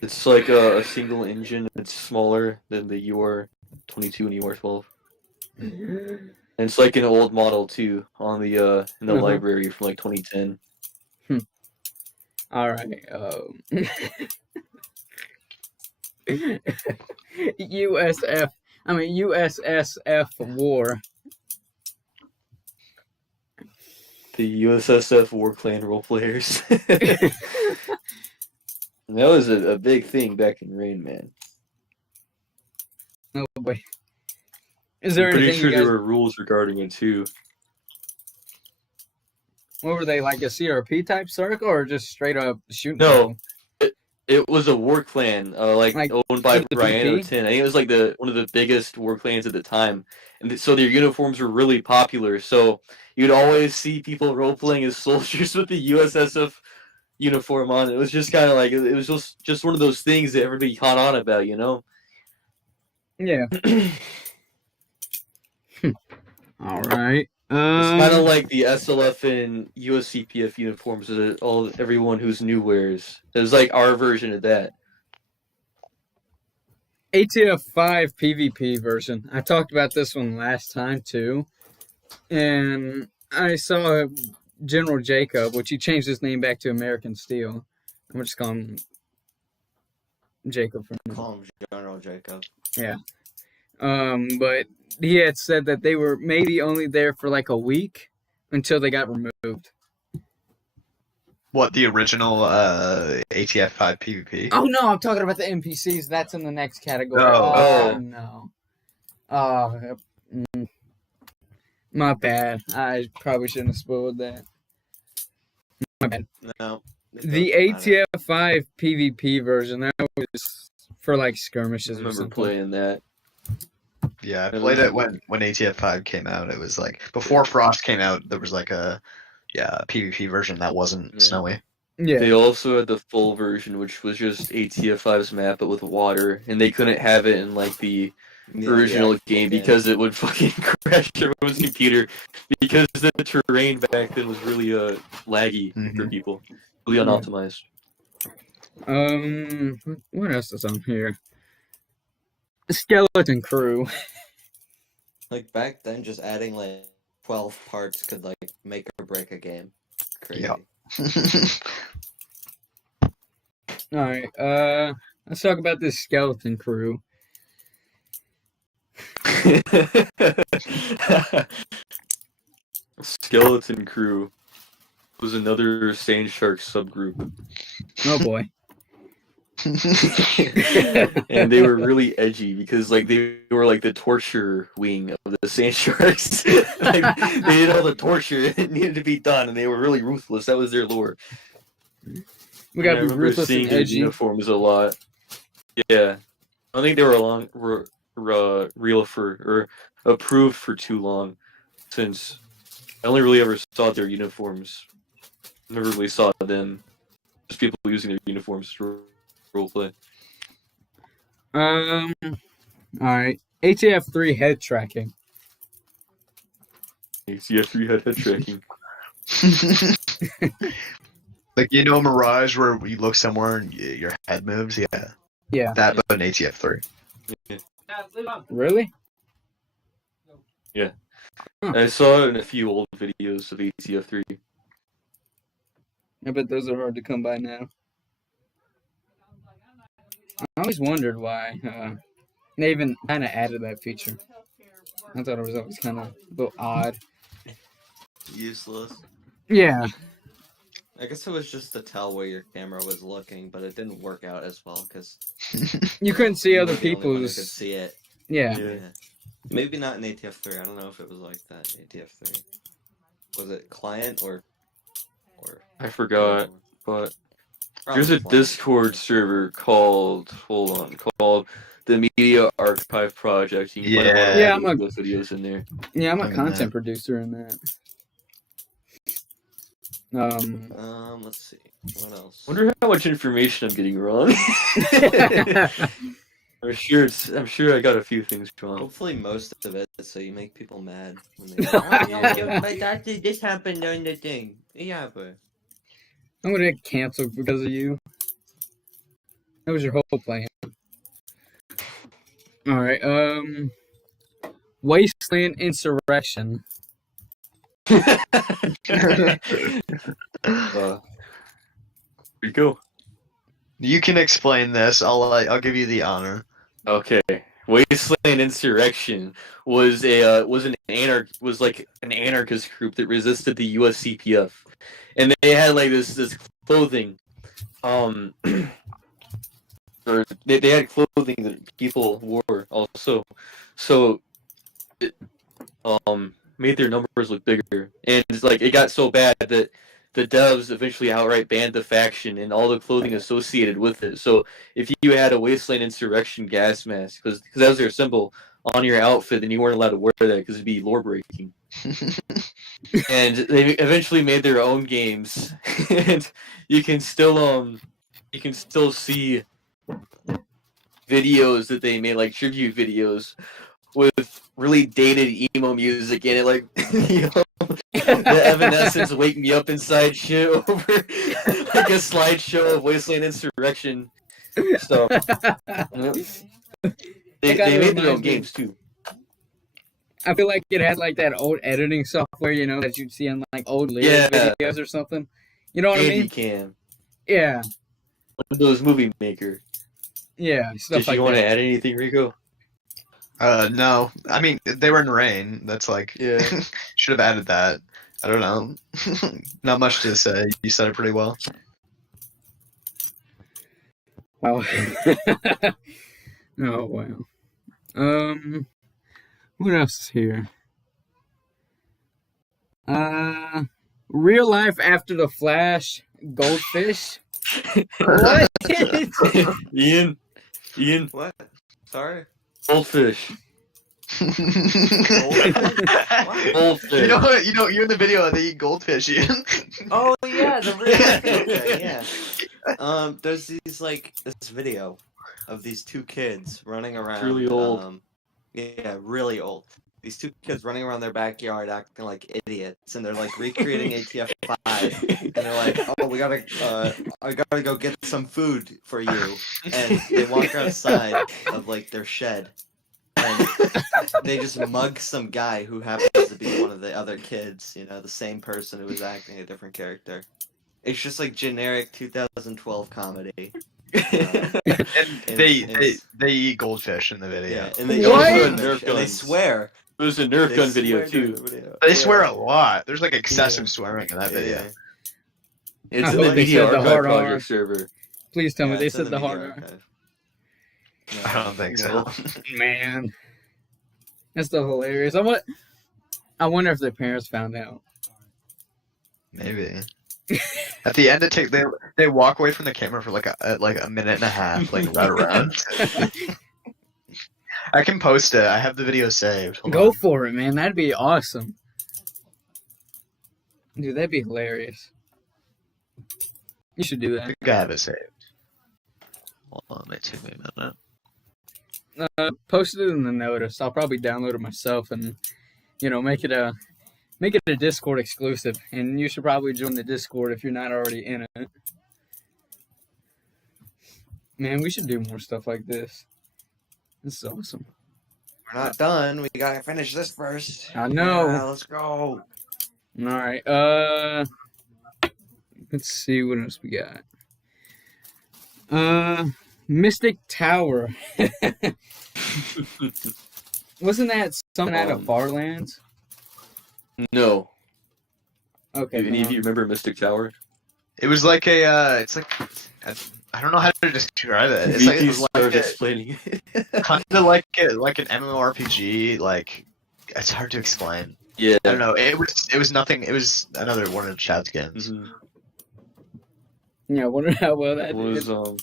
It's like a single engine. It's smaller than the UR-22 and UR-12. And it's like an old model too on the in the library from like 2010. All right. USSF War. The USSF War Clan role players. And that was a big thing back in Rain Man. No way. Is there I'm pretty anything sure you guys? there were rules regarding it too. What were they, like a CRP type circle or just straight up shooting? No. people? It was a war clan, Like, owned by was it Briano BP? 10. I think it was like one of the biggest war clans at the time, and so their uniforms were really popular. So you'd always see people role playing as soldiers with the USSF uniform on. It was just kind of like it was just one of those things that everybody caught on about, you know. Yeah. All right. It's kind of like the SLF and USCPF uniforms that everyone who's new wears. It was like our version of that. ATF 5 PvP version. I talked about this one last time too, and I saw General Jacob, which he changed his name back to American Steel. I'm just calling him Jacob from now. Call him General Jacob. Yeah. But he had said that they were maybe only there for like a week until they got removed. What, the original ATF 5 PvP? Oh no, I'm talking about the NPCs. That's in the next category. Oh. No. Mm, my bad. I probably shouldn't have spoiled that. My bad. No. The ATF 5 PvP version, that was for like I skirmishes or remember something. playing that. Yeah, I played it when ATF 5 came out. It was like, before Frost came out, there was like a PvP version that wasn't snowy. Yeah. They also had the full version, which was just ATF 5's map, but with water, and they couldn't have it in like the original game because it would fucking crash everyone's computer because the terrain back then was really laggy for people, really unoptimized. What else is on here? Skeleton Crew. Like back then, just adding like 12 parts could like make or break a game. Crazy. Yeah. All right. Let's talk about this Skeleton Crew. Skeleton Crew was another Sand Shark subgroup. Oh boy. And they were really edgy because like they were like the torture wing of the Sand Sharks. Like, they did all the torture that needed to be done, and they were really ruthless. That was their lure. We gotta I be remember ruthless seeing and their edgy. uniforms a lot. Yeah, I don't think they were real for or approved for too long, since I only really ever saw their uniforms. Never really saw them. Just people using their uniforms to roleplay. All right. ATF 3 head tracking. ATF3 had head tracking. Like, you know, Mirage, where you look somewhere and your head moves? Yeah. Yeah. That, but an ATF 3. Really? Yeah. Huh. I saw it in a few old videos of ATF3. I bet those are hard to come by now. I always wondered why they even kind of added that feature. I thought it was always kind of a little odd. Useless. Yeah. I guess it was just to tell where your camera was looking, but it didn't work out as well because You couldn't see other you were the only one who people's. could see it. Yeah. Yeah. Maybe not in ATF 3. I don't know if it was like that in ATF 3. Was it client or? I forgot, but Probably there's a client. Discord server called the Media Archive Project. You can find a lot of Yeah, I'm a- those videos in there. Yeah, I'm a Look at content that. producer in that. Let's see. What else? Wonder how much information I'm getting wrong. I'm sure I got a few things wrong. Hopefully most of it, so you make people mad when they. But this happened on the thing. Yeah, but. I'm gonna get canceled because of you. That was your whole plan. All right. Wasteland Insurrection. There you go. You can explain this. I'll give you the honor. Okay. Wasteland Insurrection was an anarchist group that resisted the USCPF, and they had like this clothing, or they had clothing that people wore also, so it made their numbers look bigger, and it's like it got so bad that the devs eventually outright banned the faction and all the clothing associated with it. So if you had a Wasteland Insurrection gas mask, because that was their symbol on your outfit, then you weren't allowed to wear that because it'd be lore breaking. And they eventually made their own games, and you can still see videos that they made, like tribute videos with really dated emo music in it, like the Evanescence "Wake Me Up Inside" shit over like a slideshow of Wasteland Insurrection stuff. They made their own games too. I feel like it had like that old editing software, that you'd see on like old lyric videos or something. You know what I mean? Handycam. Yeah. Windows Movie Maker. Yeah. Stuff Did like you want that. to add anything, Rico? No. I mean, they were in Rain. That's like, should have added that. I don't know. Not much to say. You said it pretty well. Wow. Oh wow. What else is here? Real life after the Flash, Goldfish. What? Ian. What? Sorry. Goldfish. Goldfish. You're in the video. They eat goldfish. Ian. Oh yeah, the real okay, yeah. There's this video of these two kids running around. Really old. Yeah, really old. These two kids running around their backyard acting like idiots, and they're like recreating ATF 5, and they're like, "Oh, I gotta go get some food for you," and they walk outside of like their shed, and they just mug some guy who happens to be one of the other kids, the same person who was acting a different character. It's just like generic 2012 comedy. And they eat goldfish in the video. Yeah, and they What? and they swear. It was a Nerf gun video too. They swear a lot. There's like excessive swearing in that video. It's I in hope the they Media said the Archive hard R. Project server. Please tell me they it's in said the Media hard R. Archive. I don't think so. Man, that's so hilarious. I wonder if their parents found out. Maybe. At the end, they walk away from the camera for like a minute and a half, like right around. I can post it. I have the video saved. Hold Go on. for it, man. That'd be awesome. Dude, that'd be hilarious. You should do I that. think I have it saved. Hold on, it took me a minute. Post it in the notice. I'll probably download it myself and make it a Discord exclusive. And you should probably join the Discord if you're not already in it. Man, we should do more stuff like this. This is awesome. We're not done. We gotta finish this first. I know. Yeah, let's go. All right. Let's see what else we got. Mystic Tower. Wasn't that something out of Farlands? No. Okay. Do any of you remember Mystic Tower? It was like it's like I don't know how to describe it. It's VP like started explaining it. kind of like an MMORPG. Like it's hard to explain. Yeah. I don't know. It was nothing. It was another one of Chad's games. Mhm. Yeah, I wonder how well that It was did.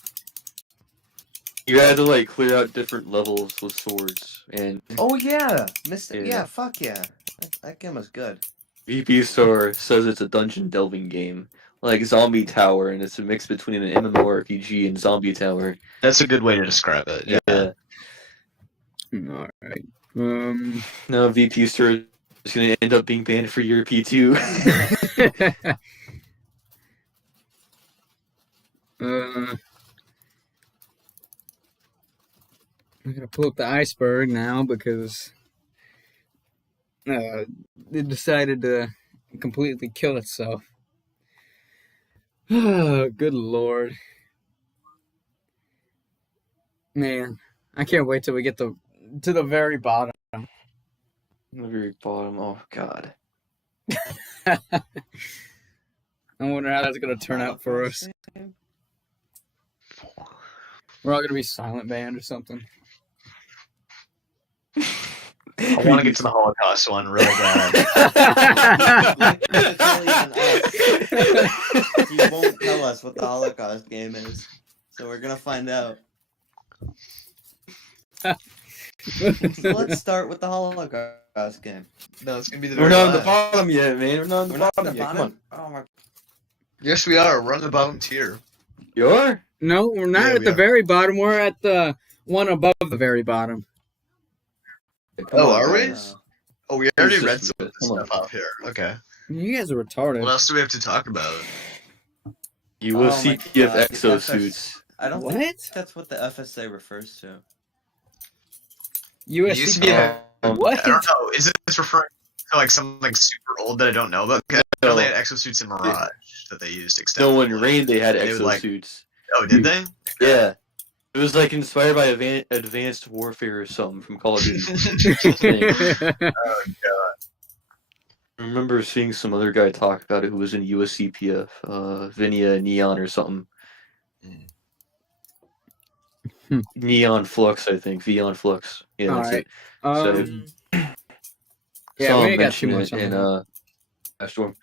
you had to like clear out different levels with swords, and Oh yeah, Mystic. Yeah. Yeah, fuck yeah. That game was good. VP Store says it's a dungeon delving game, like Zombie Tower, and it's a mix between an MMORPG and Zombie Tower. That's a good way to describe it. Yeah. All right. No, VP Store is going to end up being banned for Europe too. I'm gonna pull up the iceberg now because it decided to completely kill itself. Oh, good lord. Man, I can't wait till we get to the very bottom. The very bottom. Oh God. I wonder how that's gonna turn out for us. We're all gonna be silent band or something. I want to get to the Holocaust one really bad. He won't tell us what the Holocaust game is, so we're gonna find out. So let's start with the Holocaust game. No, it's gonna be the We're very not on the last. bottom yet, man. We're not on the We're not bottom at the yet. Come on. bottom. Oh my. Yes, we are. We're on the bottom tier. You are? No, we're not Yeah, at we the are. very bottom. We're at the one above the very bottom. Come Oh, on, are we? guys. Oh, we already It's read just some a of bit. this Come on. stuff off here. Okay. You guys are retarded. What else do we have to talk about? USCPF God, exosuits. I don't What? think that's what the FSA refers to. USC. Yeah. What? I don't know. Is this referring to like something like super old that I don't know about? 'Cause I know they had exosuits in Mirage that they used No, extensively. in Rain they had They would, like- exosuits. Oh, did they? Yeah. It was like inspired by Advanced Warfare or something from Call of Duty. Oh god. I remember seeing some other guy talk about it who was in USCPF, Vinia Neon or something. Neon Flux, I think. Vion Flux. Yeah, that's Alright. it. So, Yeah, saw we him ain't got too mention much on it in that. Storm.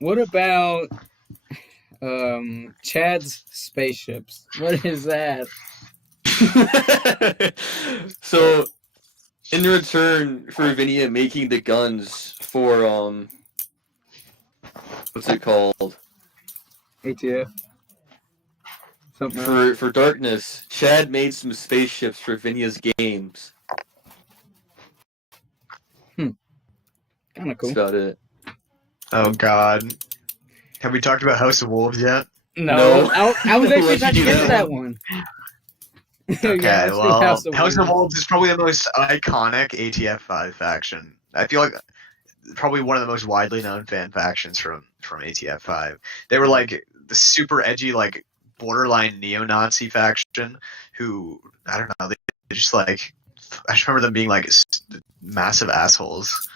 What about Chad's spaceships? What is that? So, in return for Vinia making the guns for what's it called? ATF? Something else? For Darkness, Chad made some spaceships for Vinia's games. Kind of That's cool. about it. Oh god. Have we talked about House of Wolves yet? No, No. I was actually Let's about to do get to that that one. Okay, Yeah, let's do well, House of House of Wolves. Wolves is probably the most iconic ATF 5 faction. I feel like probably one of the most widely known fan factions from ATF 5. They were like the super edgy, like borderline neo-Nazi faction who, I don't know, they just like, I just remember them being like massive assholes.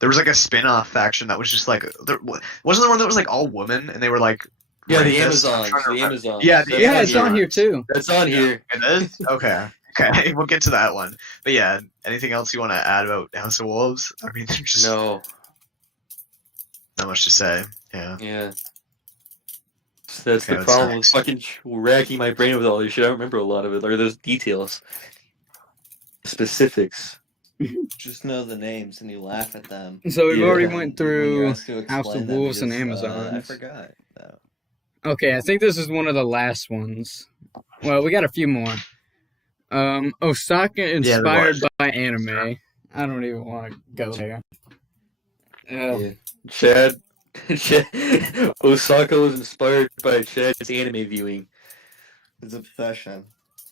There was like a spin-off faction that was just like, wasn't there one that was like all women and they were like, Yeah, the rapists? I'm Amazons. trying to The remember. Amazons. Yeah, That's Yeah, on it's on here too. That's on here. It is? Okay. Okay, we'll get to that one. But yeah, anything else you want to add about House of Wolves? I mean, there's just No. not much to say. Yeah. Yeah. That's Okay, the what's problem with next? fucking racking my brain with all this shit. I don't remember a lot of it. Or those details. Specifics. Just know the names and you laugh at them. So we've Yeah. already And went when through you're asked to House explain of them, Wolves you and just, Amazons. I forgot. No. Okay, I think this is one of the last ones. Well, we got a few more. Osaka inspired was. by anime. I don't even want to go there. Yeah. Chad. Osaka was inspired by Chad's anime viewing. His obsession.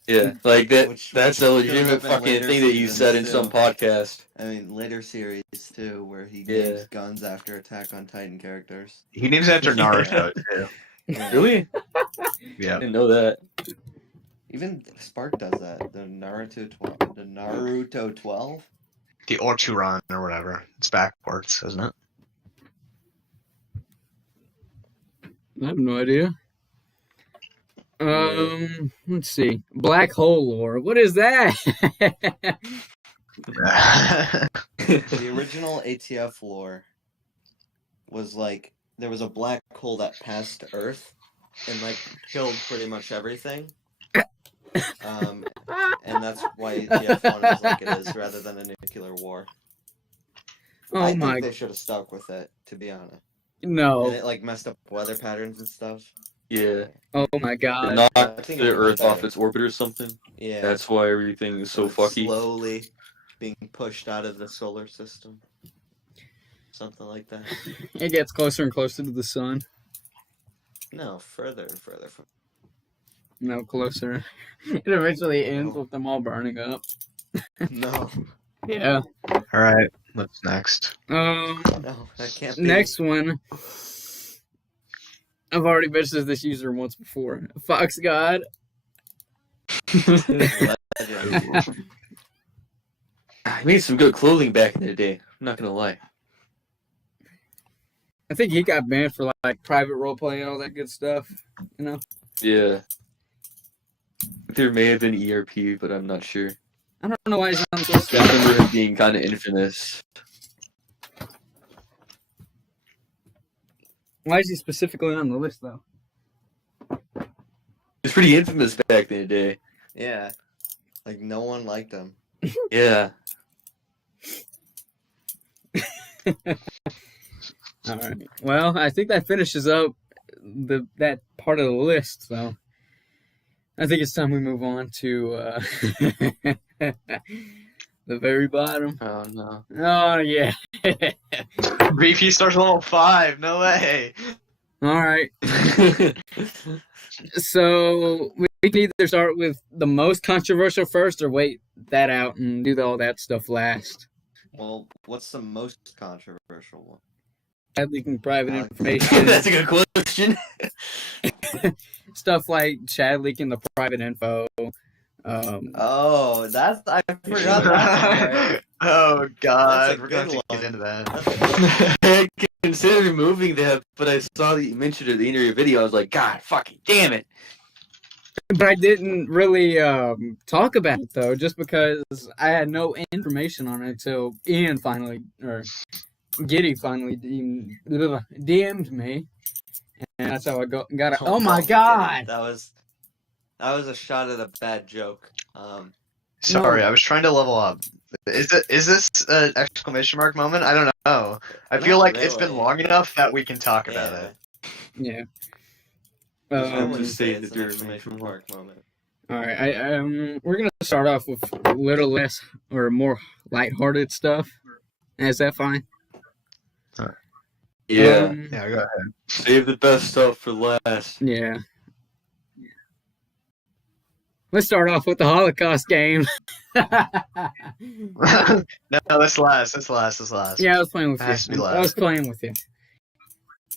Yeah, like that. Which That's a showed legitimate up in fucking later thing that you seasons, said in too. some podcast. I mean, later series too, where he Yeah. names guns after Attack on Titan characters. He names it after Naruto too. Really? I Yeah. didn't know that. Even Spark does that. The Naruto 12. The Naruto 12. The Orturan or whatever. It's backwards, isn't it? I have no idea. Let's see. Black hole lore. What is that? The original ATF lore was like there was a black hole that passed Earth and like killed pretty much everything. And that's why ATF 1 is like it is rather than a nuclear war. Oh I my think they should have stuck with it, to be honest. no. And it like messed up weather patterns and stuff. Yeah, Oh my it god. I knocked think the it was Earth off better. its orbit or something. Yeah. That's why everything is so It's fucky. slowly being pushed out of the solar system. Something like that. It gets closer and closer to the sun. No, further and further from. No, closer. It eventually ends with them all burning up. No, Yeah. All right. What's next? no, that can't be. Next one. I've already visited this user once before. Fox God. Legend. I made some good clothing back in the day. I'm not gonna lie. I think he got banned for like private roleplay and all that good stuff. You know? Yeah. There may have been ERP, but I'm not sure. I don't know why he's on this list. I remember him being kind of infamous. Why is he specifically on the list, though? He was pretty infamous back in the day. Yeah. Like, no one liked him. Yeah. All right. Well, I think that finishes up that part of the list, so I think it's time we move on to the very bottom. Oh, no. Oh, yeah. VP starts level 5. No way. All right. So we can either start with the most controversial first or wait that out and do all that stuff last. Well, what's the most controversial one? Leaking private Alex. information. That's a good question. Stuff like Chad leaking the private info. Oh, I forgot that one, right? Oh God, That's a we're gonna have good to one. get into that. I considered removing that, but I saw that you mentioned it at the end of your video. I was like, God, fucking damn it. But I didn't really talk about it, though, just because I had no information on it until Ian finally, or Giddy finally DM'd me. And that's how I got it. Oh my God! That was a shot at a bad joke. Sorry, No. I was trying to level up. Is this an exclamation mark moment? I don't know. I feel Not like it's been really. long enough that we can talk about Yeah. it. Yeah. I Um, wouldn't just say say it's that an you're exclamation making mark moment. All right. We're gonna start off with a little less or more lighthearted stuff. Is that fine? Yeah. Yeah, go ahead. Save the best stuff for last. Yeah. Let's start off with the Holocaust game. No, that's last. That's last. Yeah, I was playing with Has to be you. I last. was playing with you.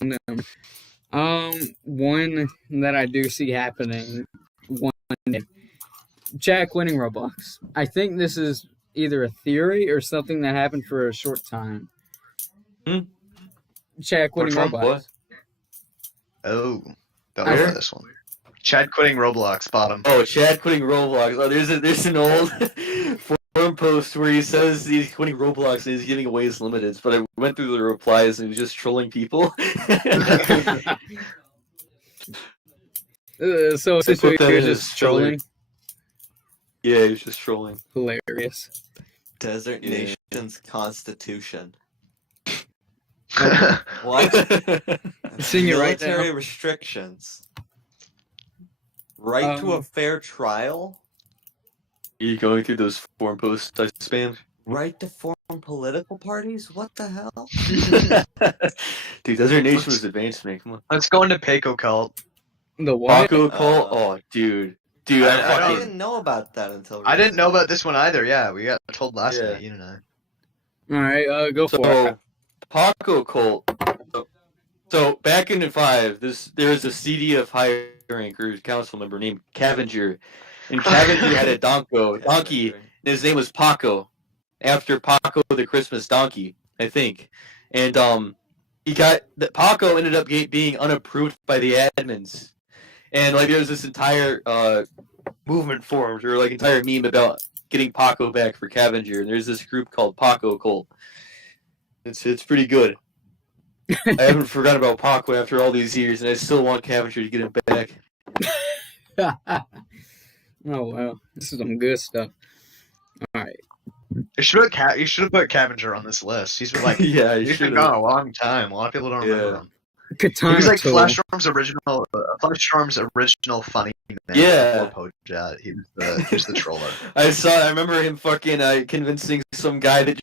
No. One that I do see happening one day. Jack winning Roblox. I think this is either a theory or something that happened for a short time. Jack winning Trump, Roblox. what? Oh, don't I know heard- this one. Chad quitting Roblox. Bottom. Oh, Chad quitting Roblox. Oh, there's an old forum post where he says he's quitting Roblox and he's giving away his limiteds, but I went through the replies and he was just trolling people. So essentially, that you're in just his trailer. trolling. Yeah, he was just trolling. Hilarious. Desert Yeah. Nation's Constitution. Oh, What? Sing it right Military now. restrictions. Right to a fair trial. Are you going through those forum posts I spammed? Right to form political parties. What the hell? Dude, Desert Nation was advanced, man. Come on. Let's go into Paco cult. The what? Paco cult? Oh, dude. Dude, I I I fucking... didn't know about that until. I didn't know recently. about this one either. Yeah, we got told last Yeah. night, you and I. All right, go for So, it. Paco cult. So back in '05, there was a CDF high ranker council member named Cavenger, and Cavenger had a donkey, and his name was Paco, after Paco the Christmas donkey, I think. And Paco ended up being unapproved by the admins, and like there was this entire movement formed, or like entire meme about getting Paco back for Cavenger, and there's this group called Paco Cult. It's pretty good. I haven't forgotten about Paco after all these years, and I still want Cavenger to get him back. Oh wow, this is some good stuff. All right. You should have put Cavenger on this list. He's been like, Yeah, he's been gone a long time. A lot of people don't remember him. He Katana was like tool. Flash Storm's original funny man. Yeah. before Pojat. He was the troller. I remember him fucking convincing some guy that